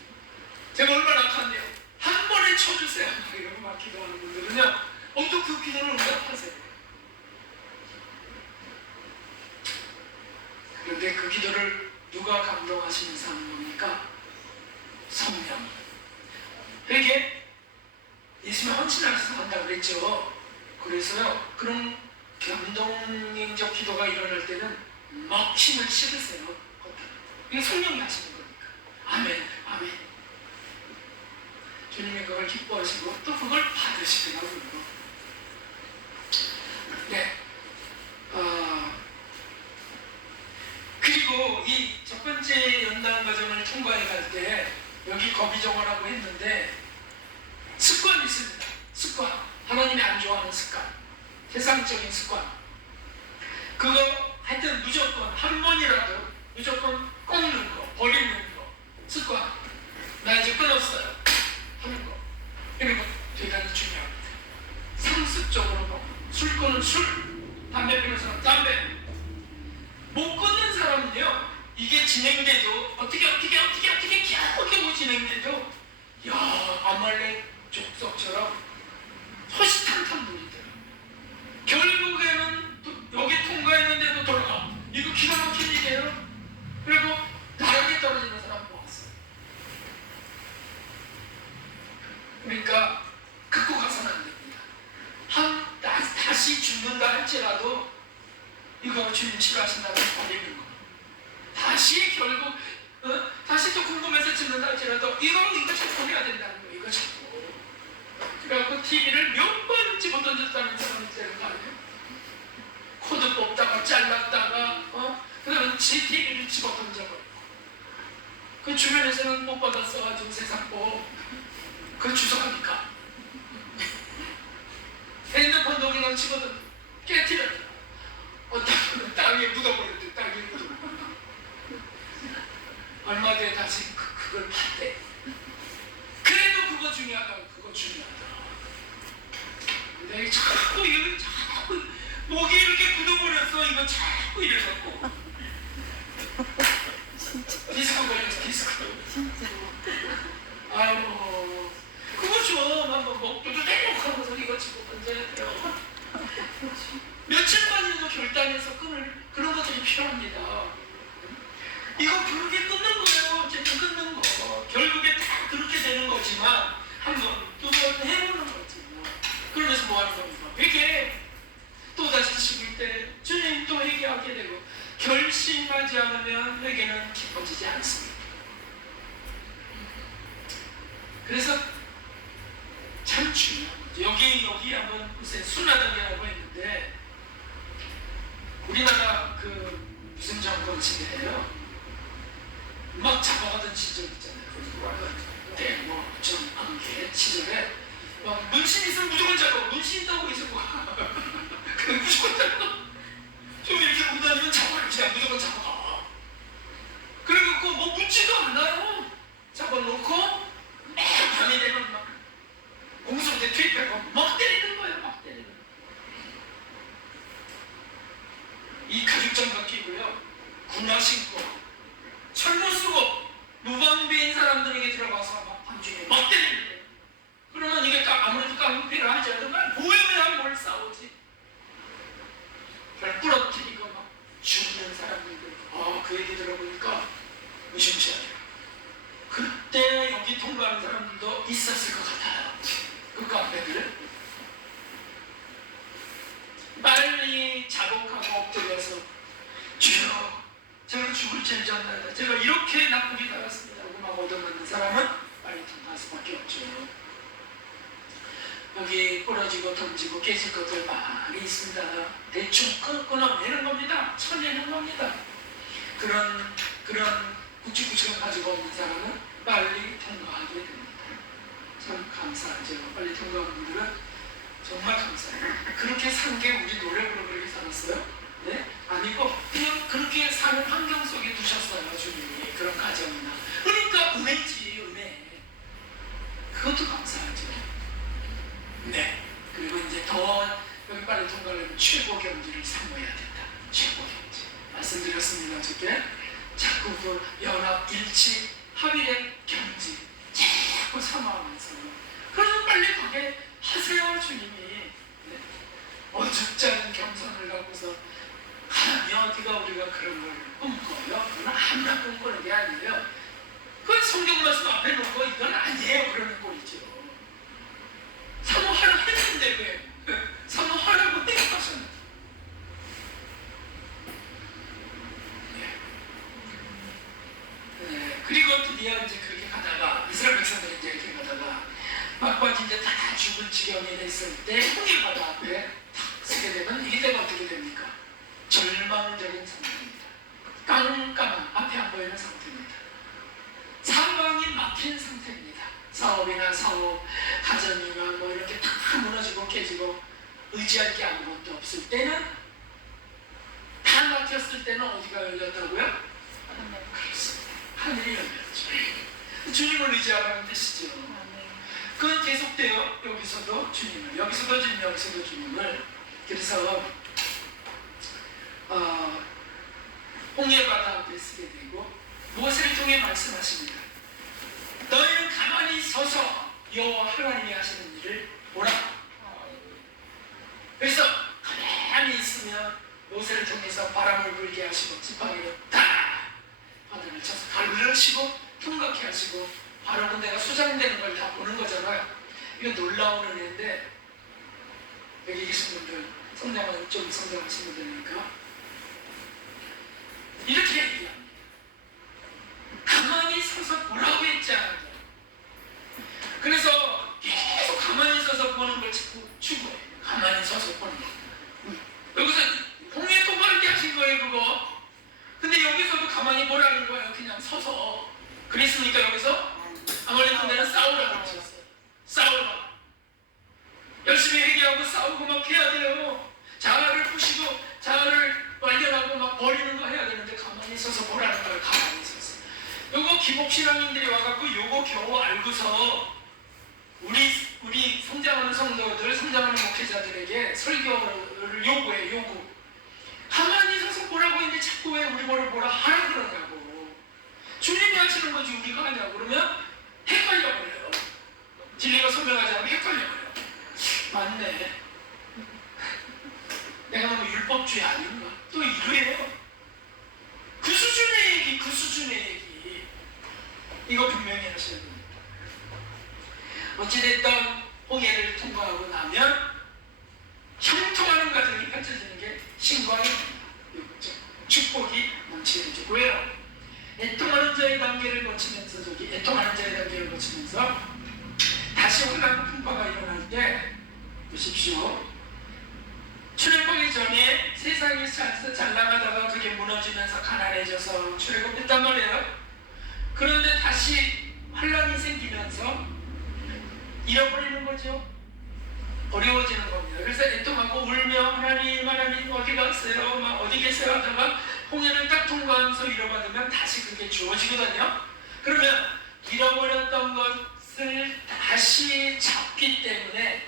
제가 얼마나 악한데요. 한 번에 쳐주세요. 이러고 막 기도하는 분들은요. 또 그 기도를 응답하세요. 그런데 그 기도를 누가 감동하시면서 하는 겁니까? 성령. 회개 있으면 헌신하셔서 한다고 그랬죠. 그래서요 그런 감동적 기도가 일어날 때는 막 힘을 실으세요. 이게 성령이 하시는 거니까. 아멘. 아멘. 주님이 그걸 기뻐하시고 또 그걸 받으시더라고요. 네. 그리고 이 첫 번째 연단 과정을 통과해 갈 때 여기 거비정어라고 했는데 습관이 있습니다. 습관. 하나님이 안 좋아하는 습관. 세상적인 습관. 그거 하여튼 무조건 한 번이라도 무조건 꺾는 거, 버리는 거. 습관. 나 이제 끊었어요. 하는 거. 이런 거 대단히 중요합니다. 상습적으로 술 끊는 술, 담배 피우는 사람 담배. 못 끊는 사람은요 이게 진행돼도 어떻게 겨우 진행돼도 야 아말렉 족속처럼 허시탄탄 놀이더라. 결국에는 여기 통과했는데도 돌아가. 이거 기가 막힌 일이에요. 그리고 나락에 떨어지는 사람 모았어요. 그러니까 갖고 가서는 안 됩니다. 다시 죽는다 할지라도 이거 주님 싫어하신다면 버리는 거. 다시 결국 다시 또 궁금해서 죽는다 할지라도 이거 자꾸 해야 된다는 거. 이거 자꾸. 그래갖고 TV를 몇 번 집어던졌다는 사람이 되는 거 아니에요? 코드 뽑다가 잘랐다가 그다음에 제 TV를 집어던져버리고 그 주변에서는 못 받았어가지고 세상 그 주석하니까 핸드폰도 그냥 집어던져 깨트렸다. 땅에 묻어버렸대. 땅에 묻어버렸대. 얼마 뒤에 다시 그걸 봤대. 그래도 그거 중요하다. 근데 자꾸 목이 이렇게 굳어버렸어. 이거 자꾸 이래갖고 디스크 걸렸어. 디스크. 아이고 그거 좀 한번 목도도 떼먹하면서 이거 집어 던져야 돼요. 며칠 만이라도 결단해서 끊을 그런 것들이 필요합니다. 이거 그렇게 끊는 거예요. 어쨌든 끊는 거. 결국에 다 그렇게 되는 거지만 한 번, 두 번 해보는 거지. 그러면서 뭐 하는 겁니까? 회개. 또 다시 죽을 때 주님 또 회개하게 되고 결심하지 않으면 회개는 깊어지지 않습니다. 그래서 참 중요한 거죠. 여기 한번 무슨 순화당이라고 했는데 우리나라 무슨 정권 시대예요. 막 잡아가던 시절 있잖아요. 좀 안개 시절에 문신 있으면 무조건 잡아. 문신 있다고 해서 그냥 무조건 잡아. 좀 이렇게 보고 다니면 잡아. 그냥 무조건 잡아. 그래갖고 뭐 묻지도 않아요. 잡아놓고 매일 밤이 되면 막 공수부대 투입해서 막 때리는 거예요. 막 때리는 거예요. 이 가죽장갑 끼고요. 군화 신고 철모 쓰고 무방비인 사람들에게 들어가서 막 밤중에 막 때리는 거예요. 그러면 이게 아무래도 깡패를 하지 않으면 모여야 뭘 싸우지. 그걸 부러뜨리고 막 죽는 사람들. 그 얘기 들어보니까 무시무시하더라. 그때 여기 통과하는 사람들도 있었을 것 같아요. 그 깡패들. 빨리 자복하고 엎드려서 주여 제가 죽을 죄를 졌나이다. 제가 이렇게 나쁘게 살았습니다. 하고 막 얻어맞는 사람은 빨리 통과할 수밖에 없죠. 여기 부러지고 던지고 깨질 것들 많이 있습니다. 대충 끊어내는 겁니다. 쳐내는 겁니다. 그런 구치구치를 가지고 없는 사람은 빨리 통과하게 됩니다. 참 감사하죠. 빨리 통과하는 분들은 정말 감사해요. 그렇게 산 게 우리 노력으로 그렇게 살았어요? 네? 아니고 그냥 그렇게 사는 환경 속에 두셨어요. 주님이 그런 가정이나. 그러니까 은혜지 은혜. 그것도 감사하죠. 네. 그리고 이제 더 여기 빨리 통과하려면 최고 경지를 삼아야 된다. 최고 경지. 말씀드렸습니다. 어저께 자꾸 그 연합 일치 합의의 경지 자꾸 삼아하면서 그래서 빨리 가게 하세요. 주님이. 네. 어줍지 않은 겸손을 갖고서 하나님 어디가 우리가 그런 걸 꿈꿔요? 그건 아무나 꿈꾸는 게 아니에요. 그건 성경 말씀 앞에 놓고 이건 아니에요. 그러는 꼴이죠. 사모하라고 했는데 왜? 사모하라고 생각하셨는데. 네. 그리고 드디어 이제 그렇게 가다가 이스라엘 백성들이 이제 이렇게 가다가 막바지 이제 다 죽을 지경이 됐을 때 홍해 바다 앞에 탁 서게 되면 이때가 어떻게 됩니까? 절망적인 상태입니다. 깜깜한 앞에 안 보이는 상태입니다. 상황이 막힌 상태입니다. 사업이나 사업, 가정이나 뭐 이렇게 다 무너지고 깨지고 의지할 게 아무것도 없을 때는 다 막혔을 때는 어디가 열렸다고요? 그렇습니다. 하늘이 열렸죠. 주님을 의지하라는 뜻이죠. 그건 계속돼요. 여기서도 주님을, 여기서도 주님, 여기서도 주님을. 그래서 홍해 바다 앞에 쓰게 되고 모세를 통해 말씀하십니다. 여호와 하나님이 하시는 일을 보라. 그래서 가만히 있으면 모세를 통해서 바람을 불게 하시고 지팡이로 딱 바다를 쳐서 가르시고 통각해 하시고 바로 군대가 수장되는 걸 다 보는 거잖아요. 이거 놀라운 은혜인데 여기 계신 분들 성장은 좀 성장하신 분들이니까 이렇게 얘기합니다. 가만히 서서 보라고 했지 않아도. 그래서 계속 가만히 서서 보는 걸 자꾸 추구해. 가만히 서서 보는 거. 여기서 홍해 통과하게 하신 거예요, 그거. 근데 여기서도 가만히 보라는 거예요. 그냥 서서. 그랬으니까 여기서 아말렉 군대는 싸우라고 하셨어요. 싸우라. 열심히 회개하고 싸우고 막 해야 돼요. 자아를 부시고 자아를 발견하고 막 버리는 거 해야 되는데 가만히 서서 보라는 거예요. 가만히 서서. 요거 기복신앙인들이 와갖고 요거 겨우 알고서 우리 성장하는 성도들, 성장하는 목회자들에게 설교를 요구해. 요구. 가만히 서서 보라고 했는데 자꾸 왜 우리 뭐를 보라 하라 그러냐고. 주님이 하시는 거지 우리가 하냐고. 그러면 헷갈려버려요. 진리가 선명하지 않으면 헷갈려버려요. 맞네. 내가 너무 율법주의 아닌가? 또 이래요. 그 수준의 얘기, 그 수준의 얘기. 이거 분명히 하셔야 됩니다. 어찌됐든 홍해를 통과하고 나면 형통하는 과정이 펼쳐지는 게 신광입니다. 축복이 넘치해지고요. 애통하는 자의 단계를 거치면서 애통하는 자의 단계를 거치면서 다시 환난 풍파가 일어날 때 보십시오. 출애굽하기 전에 세상에서 잘 나가다가 그게 무너지면서 가난해져서 출애굽했단 말이에요. 그런데 다시 환난이 생기면서 잃어버리는 거죠. 어려워지는 겁니다. 그래서 애통하고 울며 하나님 어디 갔어요? 막 어디 계세요? 하다가 홍해를 딱 통과하면서 잃어받으면 다시 그게 주어지거든요. 그러면 잃어버렸던 것을 다시 잡기 때문에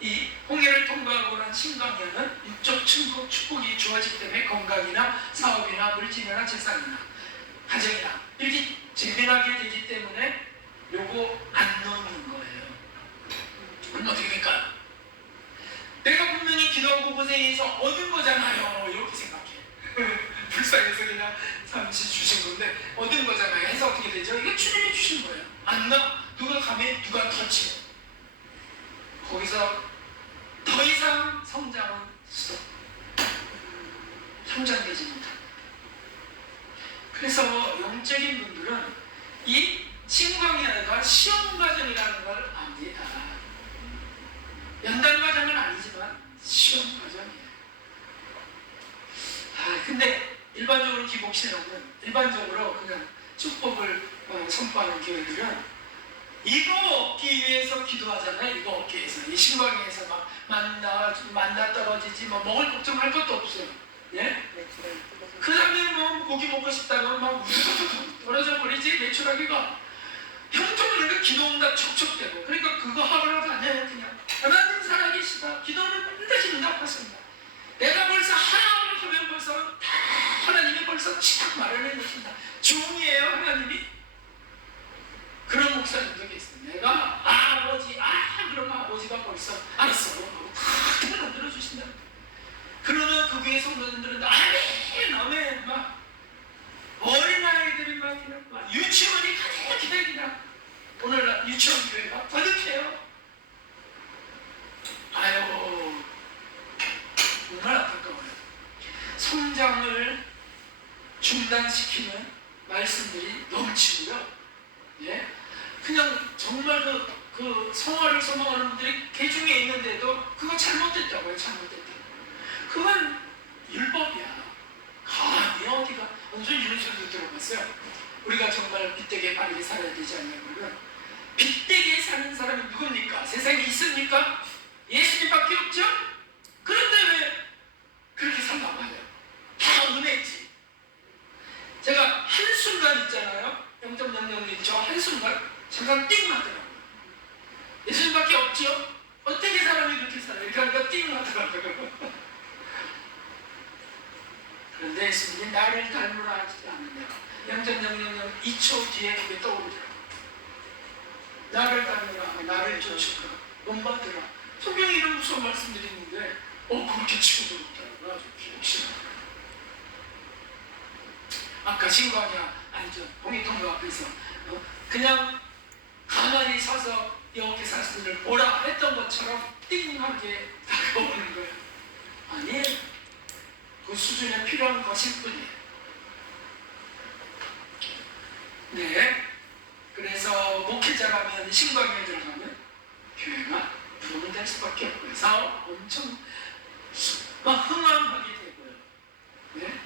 이 홍해를 통과하고 난 신강에는 육적 축복이 주어지기 때문에 건강이나 사업이나 물질이나 재산이나 가정이나 이렇게 재빈하게 되기 때문에 요거 안 넣는 거예요. 그럼 어떻게 될까요? 내가 분명히 기도하고 고생해서 얻은 거잖아요. 이렇게 생각해. 불쌍해서 그냥 잠시 주신 건데 얻은 거잖아요. 해서 어떻게 되죠? 이거 주님이 주신 거예요. 안 나? 누가 가면 누가 터치? 거기서 더 이상 성장은 스톱. 성장되지 못합니다. 그래서 영적인 분들은 이 신광이 아니라 시험 과정이라는 걸 압니다. 연단 과정은 아니지만 시험 과정이에요. 근데 일반적으로 기복신앙은 일반적으로 그냥 축복을 선포하는 교회들은 이거 얻기 위해서 기도하잖아요. 이거 얻기 위해서. 이 신광에서 막 만나 떨어지지 뭐 먹을 걱정할 것도 없어요. 예? 그 다음에 뭐 고기 먹고 싶다고 막 떨어져 버리지. 매출하기가 형통하니까 기도응답 촉촉되고. 그러니까 그거 하러 다녀요. 그냥 하나님 살아계시다. 기도는 반드시 응답하십니다. 내가 벌써 하나님을 하면 벌써 다 하나님이 벌써 치탁 마련해 놓습니다. 종이에요 하나님이. 그런 목사님도 계세요. 내가 아버지 그럼 아버지가 벌써 알았어 다 만들어 주신다. 그러면 그 교회 성도님들은 아멘 막 어린아이들이 막 유치원이 가득 기다리다. 오늘 유치원 교회가 가득해요. 아유 정말 안타까워요. 성장을 중단시키는 말씀들이 넘치고요. 예? 그냥 정말 그 성화를 소망하는 분들이 개중에 있는데도 그거 잘못됐다고요. 잘못됐다고. 그건 율법이야. 감히 어디가 완전 이런 소리도 들어봤어요. 우리가 정말 빚되게 바르게 살아야 되지 않냐 그러면 빚되게 사는 사람이 누굽니까? 세상에 있습니까? 예수님밖에 없죠? 그런데 왜 그렇게 살라고 하냐? 다 은혜지. 제가 한순간 있잖아요. 0.00 저 한순간 잠깐 띵 하더라고요. 예수님밖에 없죠? 어떻게 사람이 그렇게 살아요? 그러니까 띵 하더라고요. 그런데 예수님이 나를 닮으라 하지 않느냐. 0.000 2초 뒤에 그게 떠오르더라고요. 나를 닮으라. 전시가 엄마들아 성경에 이런 무서운 말씀들이 있는데 그렇게 치고 들었다고 아주 기록시나. 아까 신광야 아니죠 봉이통로 앞에서 그냥 가만히 서서 여호와의 사슴을 보라 했던 것처럼 띵하게 다가오는 거예요. 아니에요. 그 수준에 필요한 것일 뿐이에요. 네. 그래서 목회자라면 신광야에 들어가면 교회가 부흥될 수밖에 없고요. 사업 엄청 막 흥황하게 되고요. 네?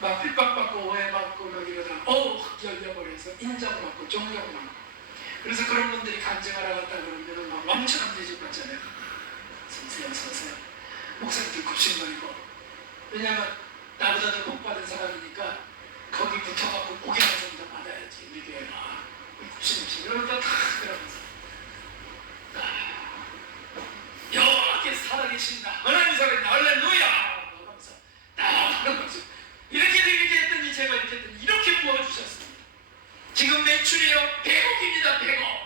막 핍박받고 오해받고 막 이러다가 확 열려버려서 인정받고 존경받고. 그래서 그런 분들이 간증하러 갔다 그러면 막 왕처럼 대접받잖아요. 서세요. 목사님들 굽신거리고. 왜냐면 나보다 더 복받은 사람이니까 거기 붙어갖고 고개만 좀 더 받아야지. 이게 굽신굽신 이러면서 다 그러면서 여호와께서 살아계신다. 하나님 살아계신다. 할렐루야. 하면서 딱 그런 거죠. 이렇게 했더니 제가 이렇게 했더니 이렇게 부어주셨습니다. 지금 매출이요 100억입니다. 100억.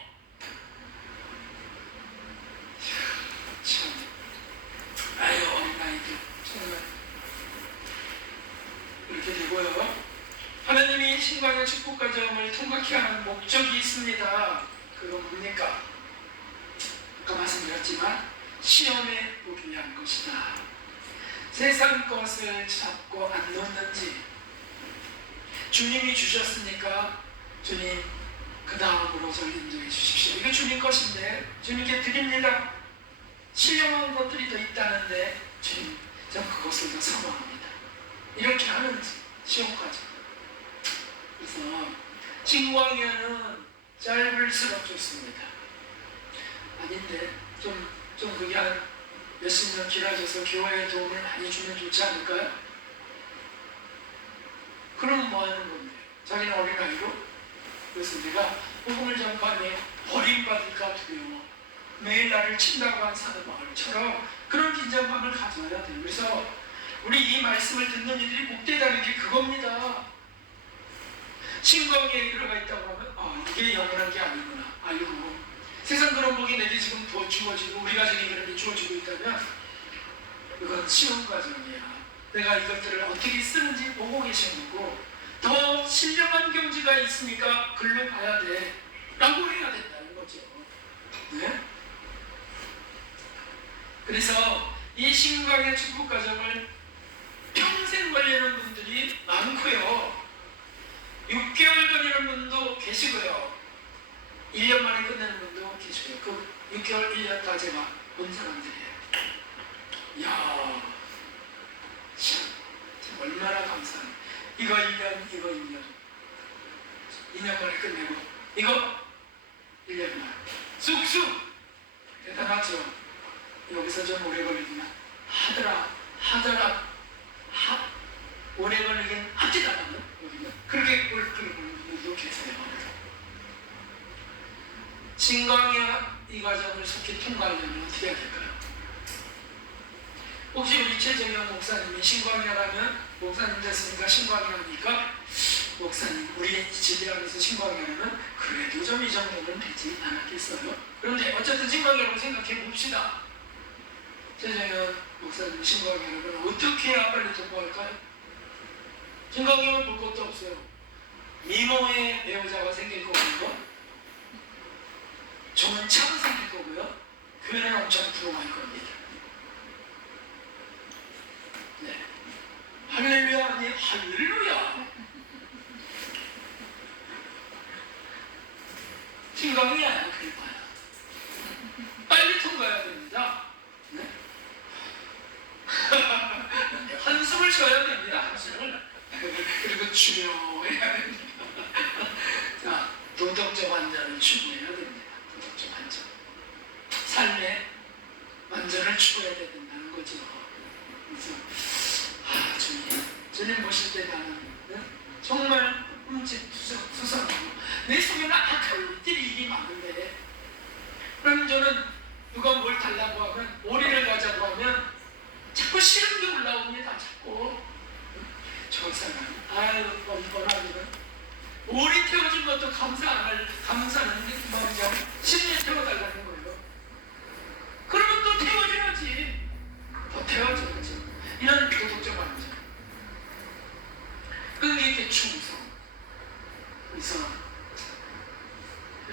참 아유 어린아이들 정말 이렇게 되고요. 하나님이 신광야 축복과정을 통과케 하는 목적이 있습니다. 그건 뭡니까? 아까 말씀드렸지만 시험에 보기 위한 것이다. 세상 것을 잡고 안 놓는지 주님이 주셨으니까 주님 그 다음으로 저를 인도해 주십시오. 이게 주님 것인데 주님께 드립니다. 신령한 것들이 더 있다는데 주님 전 그것을 더 사모합니다. 이렇게 하는지 시험까지. 그래서 신광야는 짧을수록 좋습니다. 아닌데 좀 그게 한 몇십 년 길어져서 교회에 도움을 많이 주면 좋지 않을까요? 그러면 뭐 하는 건데? 자기는 어린아이로? 그래서 내가 복음을 전파하며 버림받을까 두려워 매일 나를 친다고 한 사도바울처럼 그런 긴장감을 가져야 돼요. 그래서 우리 이 말씀을 듣는 이들이 복되다는 게 그겁니다. 신광야에 들어가 있다고 하면 이게 영원한 게 아니구나. 알고 세상 그런 복이 내게 지금 더 주어지고 우리 가정에 그런 게 주어지고 있다면 그건 시험 과정이야. 내가 이것들을 어떻게 쓰는지 보고 계신 거고 더 신령한 경지가 있으니까 글로 가야 돼 라고 해야 된다는 거죠. 네? 그래서 이 신광야 축복 과정을 평생 걸리는 분들이 많고요. 6개월 걸리는 분도 계시고요. 1년 만에 끝내는 분도 계시고요. 그 6개월, 1년 다 제가 본 사람들이에요. 이야, 참 얼마나 감사해요. 이거 1년, 이거 2년. 2년 만에 끝내고 이거 1년 만에. 쑥쑥! 대단하죠? 여기서 좀 오래 걸리구나. 하더라. 오래 걸리긴 합디다. 여기는. 그렇게 걸리는 분들도 계세요. 신광야 이 과정을 속히 통과하려면 어떻게 해야 될까요? 혹시 우리 최정영 목사님이 신광야라면 목사님 됐으니까 신광야니까 목사님 우리 지대학에서 신광야라면 그래도 좀 이 정도는 되지 않았겠어요? 그런데 어쨌든 신광야라고 생각해 봅시다. 최정영 목사님 신광야라면 어떻게 해야 빨리 통과할까요? 신광야는 볼 것도 없어요. 미모의 배우자가 생길 거고요. 좋은 차가 생길 거고요. 교회는 엄청 부러워할 겁니다. 네. 할렐루야 아니 할렐루야. 신광야야 그래봐요. 빨리 통과해야 됩니다. 네? 한숨을 쉬어야 됩니다. 한숨을. 그리고 추려해야 됩니다. 자, 도덕적 완전을 추구해야 됩니다. 도덕적 완전. 삶의 완전을 추구해야 된다는 거죠. 그래서 주님 보실 때 나는 정말 흠칫수상하고 내 속에는 악한 것들이 일이 많은데 그럼 저는 누가 뭘 달라고 하면 오리를 가자고 하면 자꾸 싫은 게 올라옵니다. 자꾸 저 사람 아유 뻔뻔하기는 오리 태워준 것도 감사하는데 먼저 심리에 태워달라는 거예요.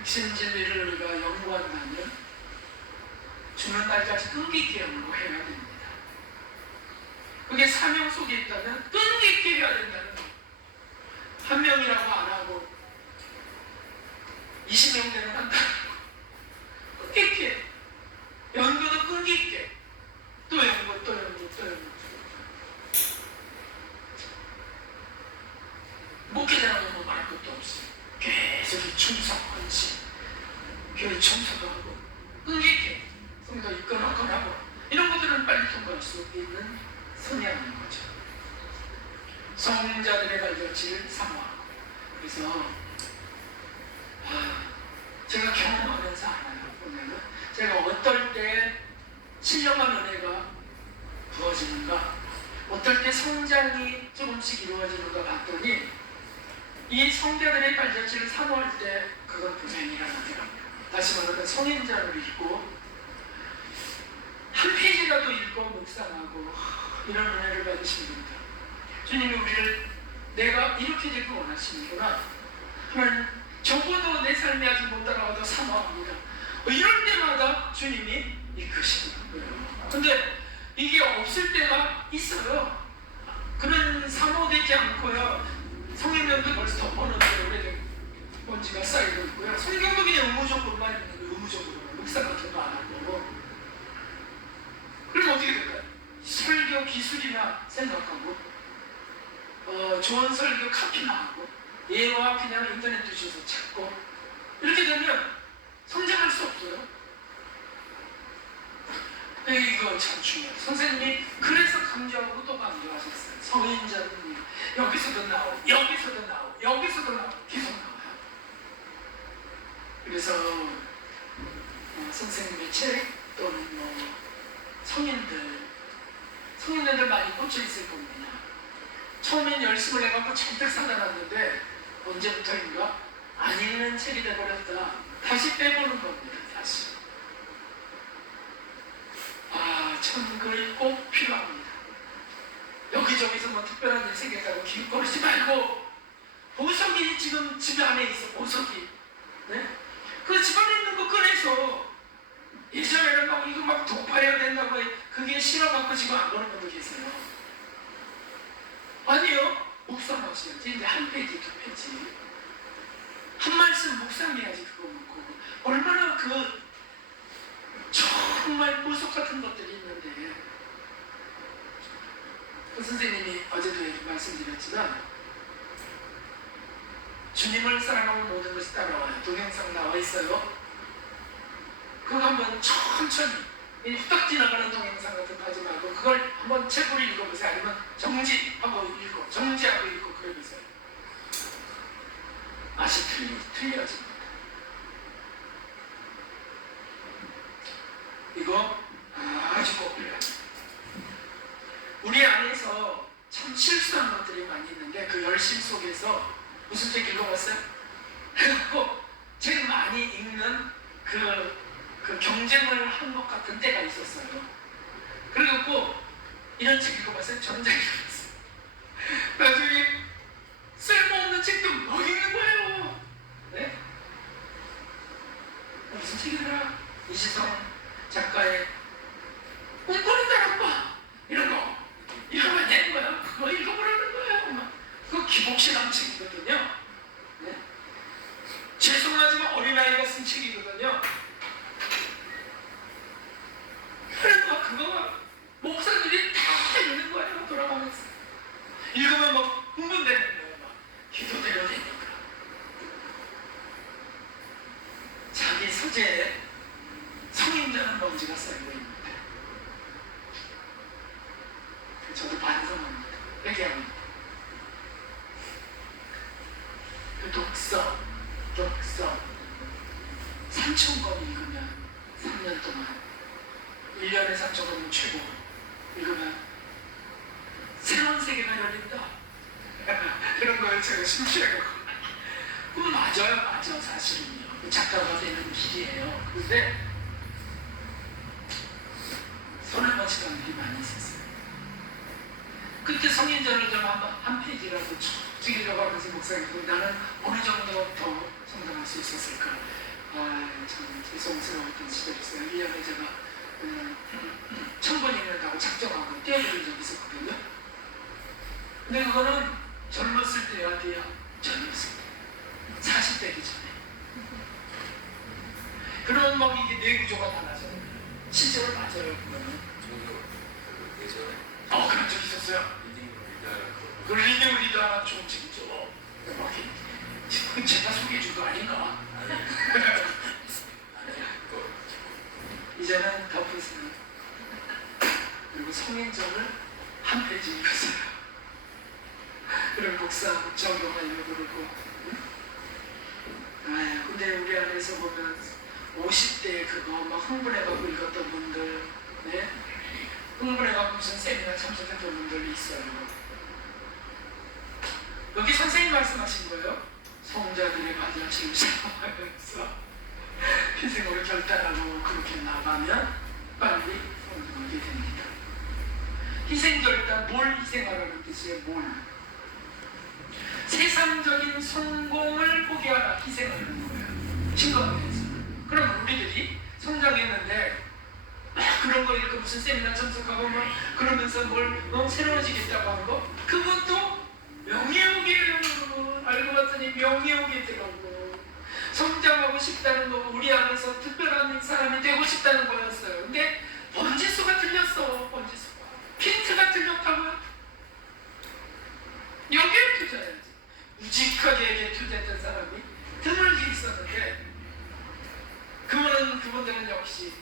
육신 진리를 우리가 연구한다면 죽는 날까지 끈기 있게 연구해야 됩니다. 그게 사명 속에 있다면 끈기 있게 해야 된다는 거예요. 한 명이라고 안 하고 20명 되는 한다는 거. 끈기 있게 연구도 끈기 있게 또 연구 또 연구 또 연구. 목회자라고 뭐 말할 것도 없어요. 계속 충성 헌신 교회 청소도 하고 끈기 있게 성도 이끌어가고 이런 것들은 빨리 통과할 수 있는 성향인 거죠. 성자들의 발자취를 사모하고. 그래서 제가 경험하면서 알아요. 뭐냐면 제가 어떨 때 신령한 은혜가 부어지는가, 어떨 때 성장이 조금씩 이루어지는가 봤더니 이 성자들의 발자취를 사모할 때 그건 분명히 일어나더라고요. 다시 말하면 성인자를 읽고 한 페이지라도 읽고 묵상하고 이런 은혜를 받으시면 됩니다. 주님이 우리를 내가 이렇게 되길 원하시는구나. 하나님 적어도 내 삶이 아직 못 따라가도 사모합니다. 이럴 때마다 주님이 이끄시는 거예요. 근데 이게 없을 때가 있어요. 그런 사모되지 않고요. 성인면도 벌써 덮어놓은 오래된 먼지가 쌓이고 있고요. 성경도 그냥 의무적으로만 있는 거예요. 의무적으로만 묵상 같은 거 안 하고. 그럼 어떻게 될까요? 설교 기술이나 생각하고 좋은 설교 카피나 하고 예와 그냥 인터넷 주셔서 찾고 이렇게 되면 성장할 수 없어요. 이거 참 중요해요. 선생님이 그래서 강조하고 또 강조하셨어요. 성인자분이 여기서도 나오고 여기서도 나오고 여기서도 나오고 계속 나와요. 그래서 선생님의 책 또는 뭐 성인들 많이 꽂혀 있을 겁니다. 처음엔 열심을 해갖고 잔뜩 사다 놨는데 언제부터인가 안 읽는 책이 돼버렸다. 다시 빼보는 겁니다. 다시. 참 글이 꼭 필요합니다. 여기저기서 뭐 특별한 일 생겼다고 기웃거리지 말고 보석이 지금 집 안에 있어. 보석이. 네? 그 집 안에 있는 거 꺼내서 예전에는 막 이거 막 독파해야 된다고 그게 싫어갖고 지금 안 보는 분도 계세요. 아니요. 묵상하셔야지. 이제 한 페이지, 두 페이지. 한 말씀 묵상해야지 그거 놓고. 얼마나 그 정말 보석 같은 것들이 있는데 그 선생님이 어제도 이렇게 말씀드렸지만 주님을 사랑하면 모든 것이 따라와요. 동영상 나와 있어요. 그거 한번 천천히 후딱 지나가는 동영상 같은 거 하지 말고 그걸 한번 책으로 읽어보세요. 아니면 정지하고 읽고 정지하고 읽고 그러면서요. 맛이 틀려집니다. 이거 아주 꼭 필요해요. 우리 안에서 참 실수한 것들이 많이 있는데 그 열심 속에서 무슨 책 읽어봤어요? 그래갖고 책 많이 읽는 그 경쟁을 한 것 같은 때가 있었어요. 그래갖고 이런 책 읽어봤어요? 전작 읽어봤어요. 나중에 쓸모없는 책도 막 읽는 거예요. 네? 무슨 책이더라? 이시성 작가의 꿈꾸는 다락방 이런 거 읽으면 되는 거야. 그거 읽어보라는 거예요. 그거 기복신앙 책이거든요. 네? 죄송하지만 어린아이가 쓴 책이거든요. 그래서 그거 목사들이 다 읽는 거예요. 돌아가면서 읽으면 막 흥분되는 거예요. 막 기도대로 되니까 자기 서재에 성인자는 먼지가 쌓이고 있는데 저도 반성합니다. 회개합니다. 그 독서 3,000권 읽으면 3년 동안 1년에 3,000권이면 최고 읽으면 새로운 세계가 열린다. 그런 거예요. 제가 심취해요. 그건 맞아 사실은요. 작가가 되는 길이에요. 그런데 손을 거치는 일이 많이 있었어요. 그때 성인전을 좀 한 페이지라도 쭉 읽어가면서 목사님도 나는 어느 정도 더 성장할 수 있었을까. 송스러웠던 시절이 있어요. 1년에 제가 1000번이나 가고 작정하고 뛰어들은 적이 있었거든요. 근데 그거는 젊었을 때야 돼야 젊었을 때 40대기 전에 그런 막 이게 뇌구조가 달라져요. 실제로 맞아요. 그거는 예전에 그런 적 있었어요. 리딩 리더 그 리딩 리더 하나 좀 찍죠. 막 이렇게 제가 소개해준 거 아닌가? 이제는 덮으세요. 그리고 성인정을 한 페이지 읽었어요. 그리고 목사 정도만 읽어보고. 근데 우리 안에서 보면 50대 그거 막 흥분해갖고 읽었던 분들, 네? 흥분해갖고 무슨 세미나 참석했던 분들이 있어요. 여기 선생님 말씀하신 거예요. 성자들의 맞아 짐승하면서 희생으로 결단하고 그렇게 나가면 빨리 성공하게 됩니다. 희생 결단, 뭘 희생하라는 뜻이에요? 뭘? 세상적인 성공을 포기하라, 희생하는 거예요. 신건에서. 그럼 우리들이 성장했는데 그런 거 읽고 무슨 세미나 참석하고 막 그러면서 뭘 새로워지겠다고 하는 거, 그것도 명예욕이에요. 알고 봤더니 명예욕이더라고. 성장하고 싶다는 거, 우리 안에서 특별한 사람이 되고 싶다는 거였어요. 근데 번지수가 틀렸어. 번지수가 핀트가 틀렸다고요. 여기에 투자해야지. 우직하게 투자했던 사람이 드물게 있었는데 그분들은 역시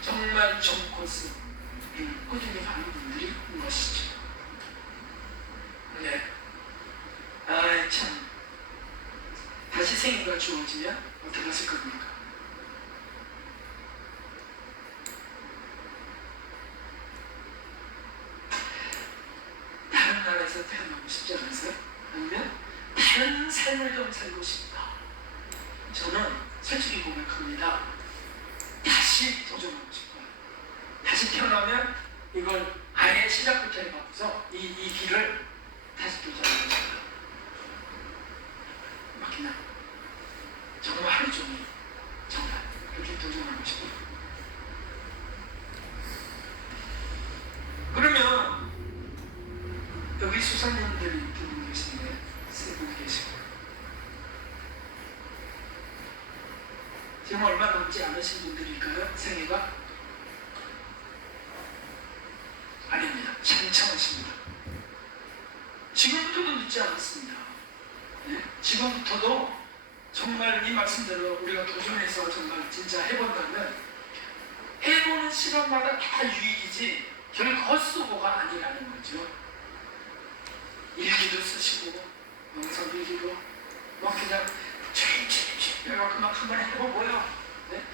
정말 좋은 코스 꾸준히 가는 분들이 것이죠. 네. 참. 다시 생애가 주어지면 어떻게 하실 겁니까? 다른 나라에서 태어나고 싶지 않으세요? 아니면 다른 삶을 좀 살고 싶다. 저는 솔직히 고백합니다. 다시 도전하고 싶어요. 다시 태어나면 이걸 아예 시작부터 해봐서 이 길을 다시 도전하고 싶어요. 막히나? 정말 하루 종일 정말 그렇게 도전하고 싶어요. 그러면 여기 수사님들이 두 분 계시는데 세 분 계시고 지금 얼마 남지 않으신 분들일까요? 생애가? 아닙니다. 창창하십니다. 지금부터도 늦지 않았습니다. 네? 지금부터도 정말 이 말씀대로 우리가 도전해서 정말 진짜 해본다면 해보는 실험마다 다 유익이지 결코 헛수고가 아니라는 거죠. 일기도 쓰시고 영상 일기도 막 그냥 이렇게 막 한번 해보고요. 네?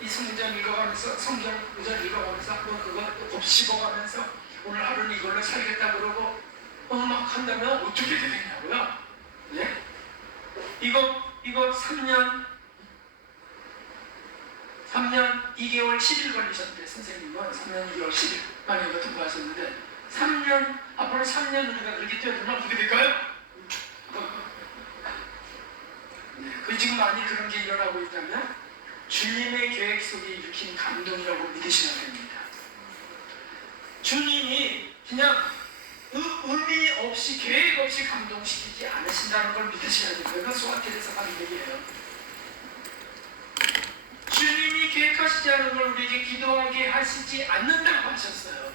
이 성경 읽어가면서 성경 구절 읽어가면서 한번 그거 곱씹어가면서 오늘 하루는 이걸로 살겠다 그러고 막 한다면 어떻게 되겠냐고요. 네? 이거 3년 2개월 10일 걸리셨는데 선생님은 3년 2개월 10일 만에 이거 통과하셨는데 3년 앞으로 3년 우리가 그렇게 뛰어들면 어떻게 될까요? 네, 그 지금 많이 그런 게 일어나고 있다면 주님의 계획 속에 일으킨 감동이라고 믿으셔야 됩니다. 주님이 그냥 의미 없이 계획 없이 감동시키지 않으신다는 걸 믿으셔야 돼요. 그건 소아텔에서 하는 얘기예요. 주님이 계획하시지 않은 걸 우리에게 기도하게 하시지 않는다고 하셨어요.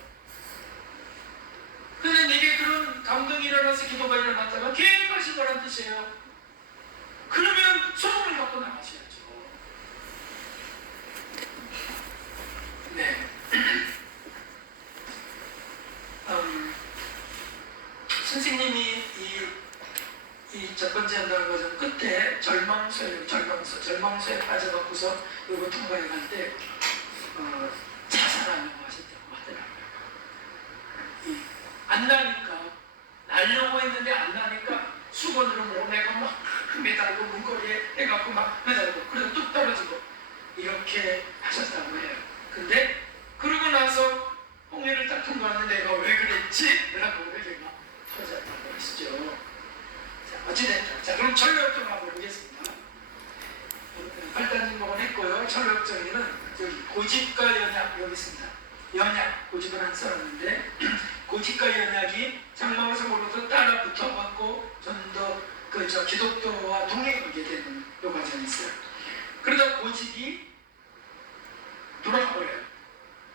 근데 내게 그런 감동이 일어나서 기도가 일어났다면 계획하신 거란 뜻이에요. 그러면 소금을 갖고 나가셔야죠. 네. 선생님이 이 첫 번째 한다는 과정 끝에 절망소에 빠져갖고서 이거 통과해 갈 때 자살하려고 하셨다고 하더라고요. 안 나니까 날려고 했는데 안 나니까 수건으로 몸에가 막 매달고 문고리에 해갖고 막 매달고 그래서 뚝 떨어지고 이렇게 하셨다고 해요. 근데 그러고 나서 홍해를 딱 통과하는데 내가 왜 그랬지? 라고 회개가 터졌다고 하시죠. 자, 어찌됐든 자 그럼 전략 좀 한번 보겠습니다. 고집과 연약 여기 있습니다. 연약, 고집은 안 써놨는데 고집과 연약이 장막에서로부터 따라 붙어갖고 좀 더 기독교와 동행하게 되는 요 과정이 있어요. 그러다 고집이 돌아가버려요.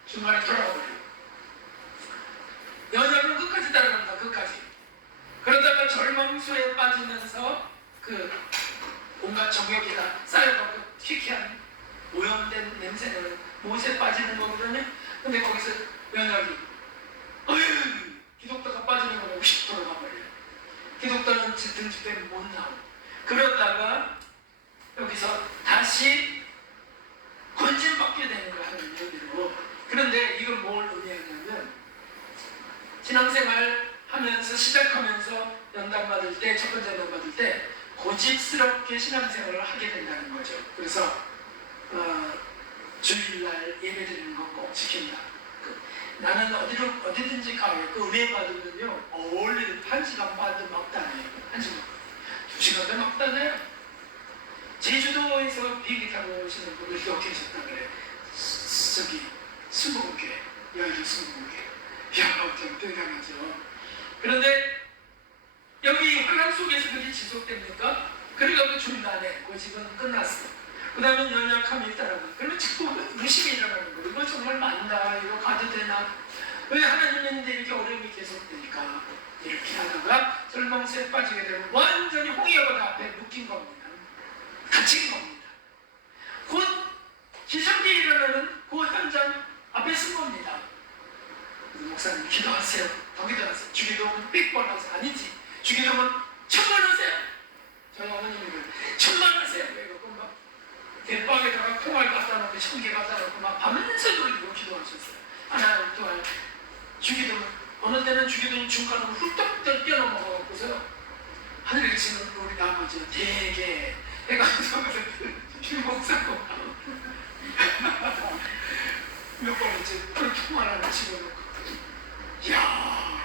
중간에 돌아가버려요. 연약은 끝까지 따라간다. 끝까지. 그러다가 절망수에 빠지면서 온갖 정욕이다 쌓여갖고 희귀한 오염된 냄새는 못에 빠지는 거거든요. 근데 거기서 연약이 기독교가 빠지는 거 보고 휙 돌아가버려요. 기독교는 등집되면 못 나오고 그러다가 여기서 다시 건진받게 되는 거 하는 의미로. 그런데 이걸 뭘 의미하냐면 신앙생활 하면서 시작하면서 연단 받을 때 첫 번째 연단 받을 때 고집스럽게 신앙생활을 하게 된다는 거죠. 그래서 주일날 예배드리는 거 꼭 지킨다. 나는 어디든지 가요. 은혜 받으면요 어울리는 1시간 반도 막다녀요. 1시간 2시간도 막다녀요. 제주도에서 비행기 타고 오시는 분들 기억해 주셨다 그래. 저기 20개 여의도 20개. 야, 좀 대단하죠. 그런데 여기 환란 속에서 그게 지속됩니까? 그러니까 그 중간에 고집은 끝났어. 그 다음에 연약함이 있다라고. 그러면 자꾸 의심이 일어나는 거예요. 이거 정말 맞나? 이거 가도 되나? 왜 하나님인데 이렇게 어려움이 계속되니까 이렇게 하다가 절망수에 빠지게 되면 완전히 홍해바다 앞에 묶인 겁니다. 갇힌 겁니다. 곧 기적이 일어나는 그 현장 앞에 쓴 겁니다. 목사님 기도하세요. 더 기도하세요. 주기도면 100번 하세요. 아니지. 주기도면 1000번 하세요. 저희 어머님이 1000번 하세요. 그래갖고 막 대박에다가 통알 갖다 놓고 1000개 갖다 놓고 막 밤새 돌리고 기도하셨어요. 하나 또 주기도면 어느 때는 주기도는 중간으로 훌떡 뛰어넘어가고서요. 하늘에 계시는 우리 나머지 되게 해가지고 주목사고 몇 번째 그걸 통알 하나 집어넣고 이야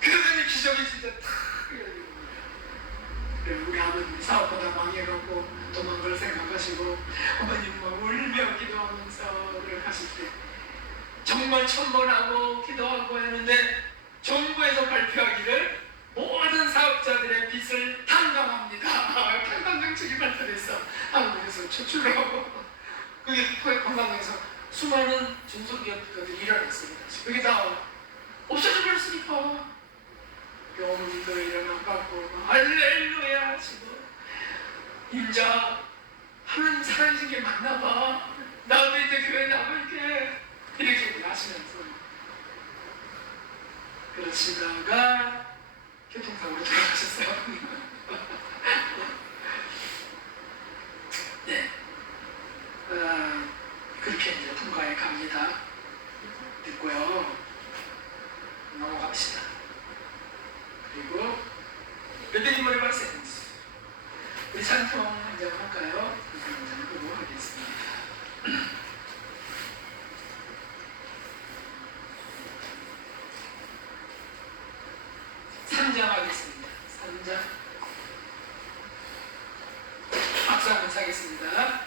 그러더니 기적이 진짜 탁 열리는 거예요. 그래 우리 아버님이 사업하다 망해갖고 도망갈 생각하시고 어머님 막 울며 기도하면서 그렇게 하실 때 정말 1000번 하고 기도하고 했는데 정부에서 발표하기를 모든 사업자들의 빚을 탕감합니다. 탕감정책이 발표됐어. 한국에서 최초로 그게 관광에서 수많은 중소기업들이 일어났습니다. 그게 다 없어져 버렸으니까 병원도 일어나고 할렐루야 하시고 인자 하나님 살아계신 게 맞나 봐. 나도 이제 교회 나갈게 이렇게 하시면서 그러시다가 교통사고로 돌아가셨어요. 네, 그렇게 이제 통과해 갑니다. 됐고요. 넘어갑시다. 그리고 르드림을 봤어요. 우리 찬송 한 장 할까요? 한 장 보고 하겠습니다. 3장 하겠습니다. 3장 박수 한번 차겠습니다.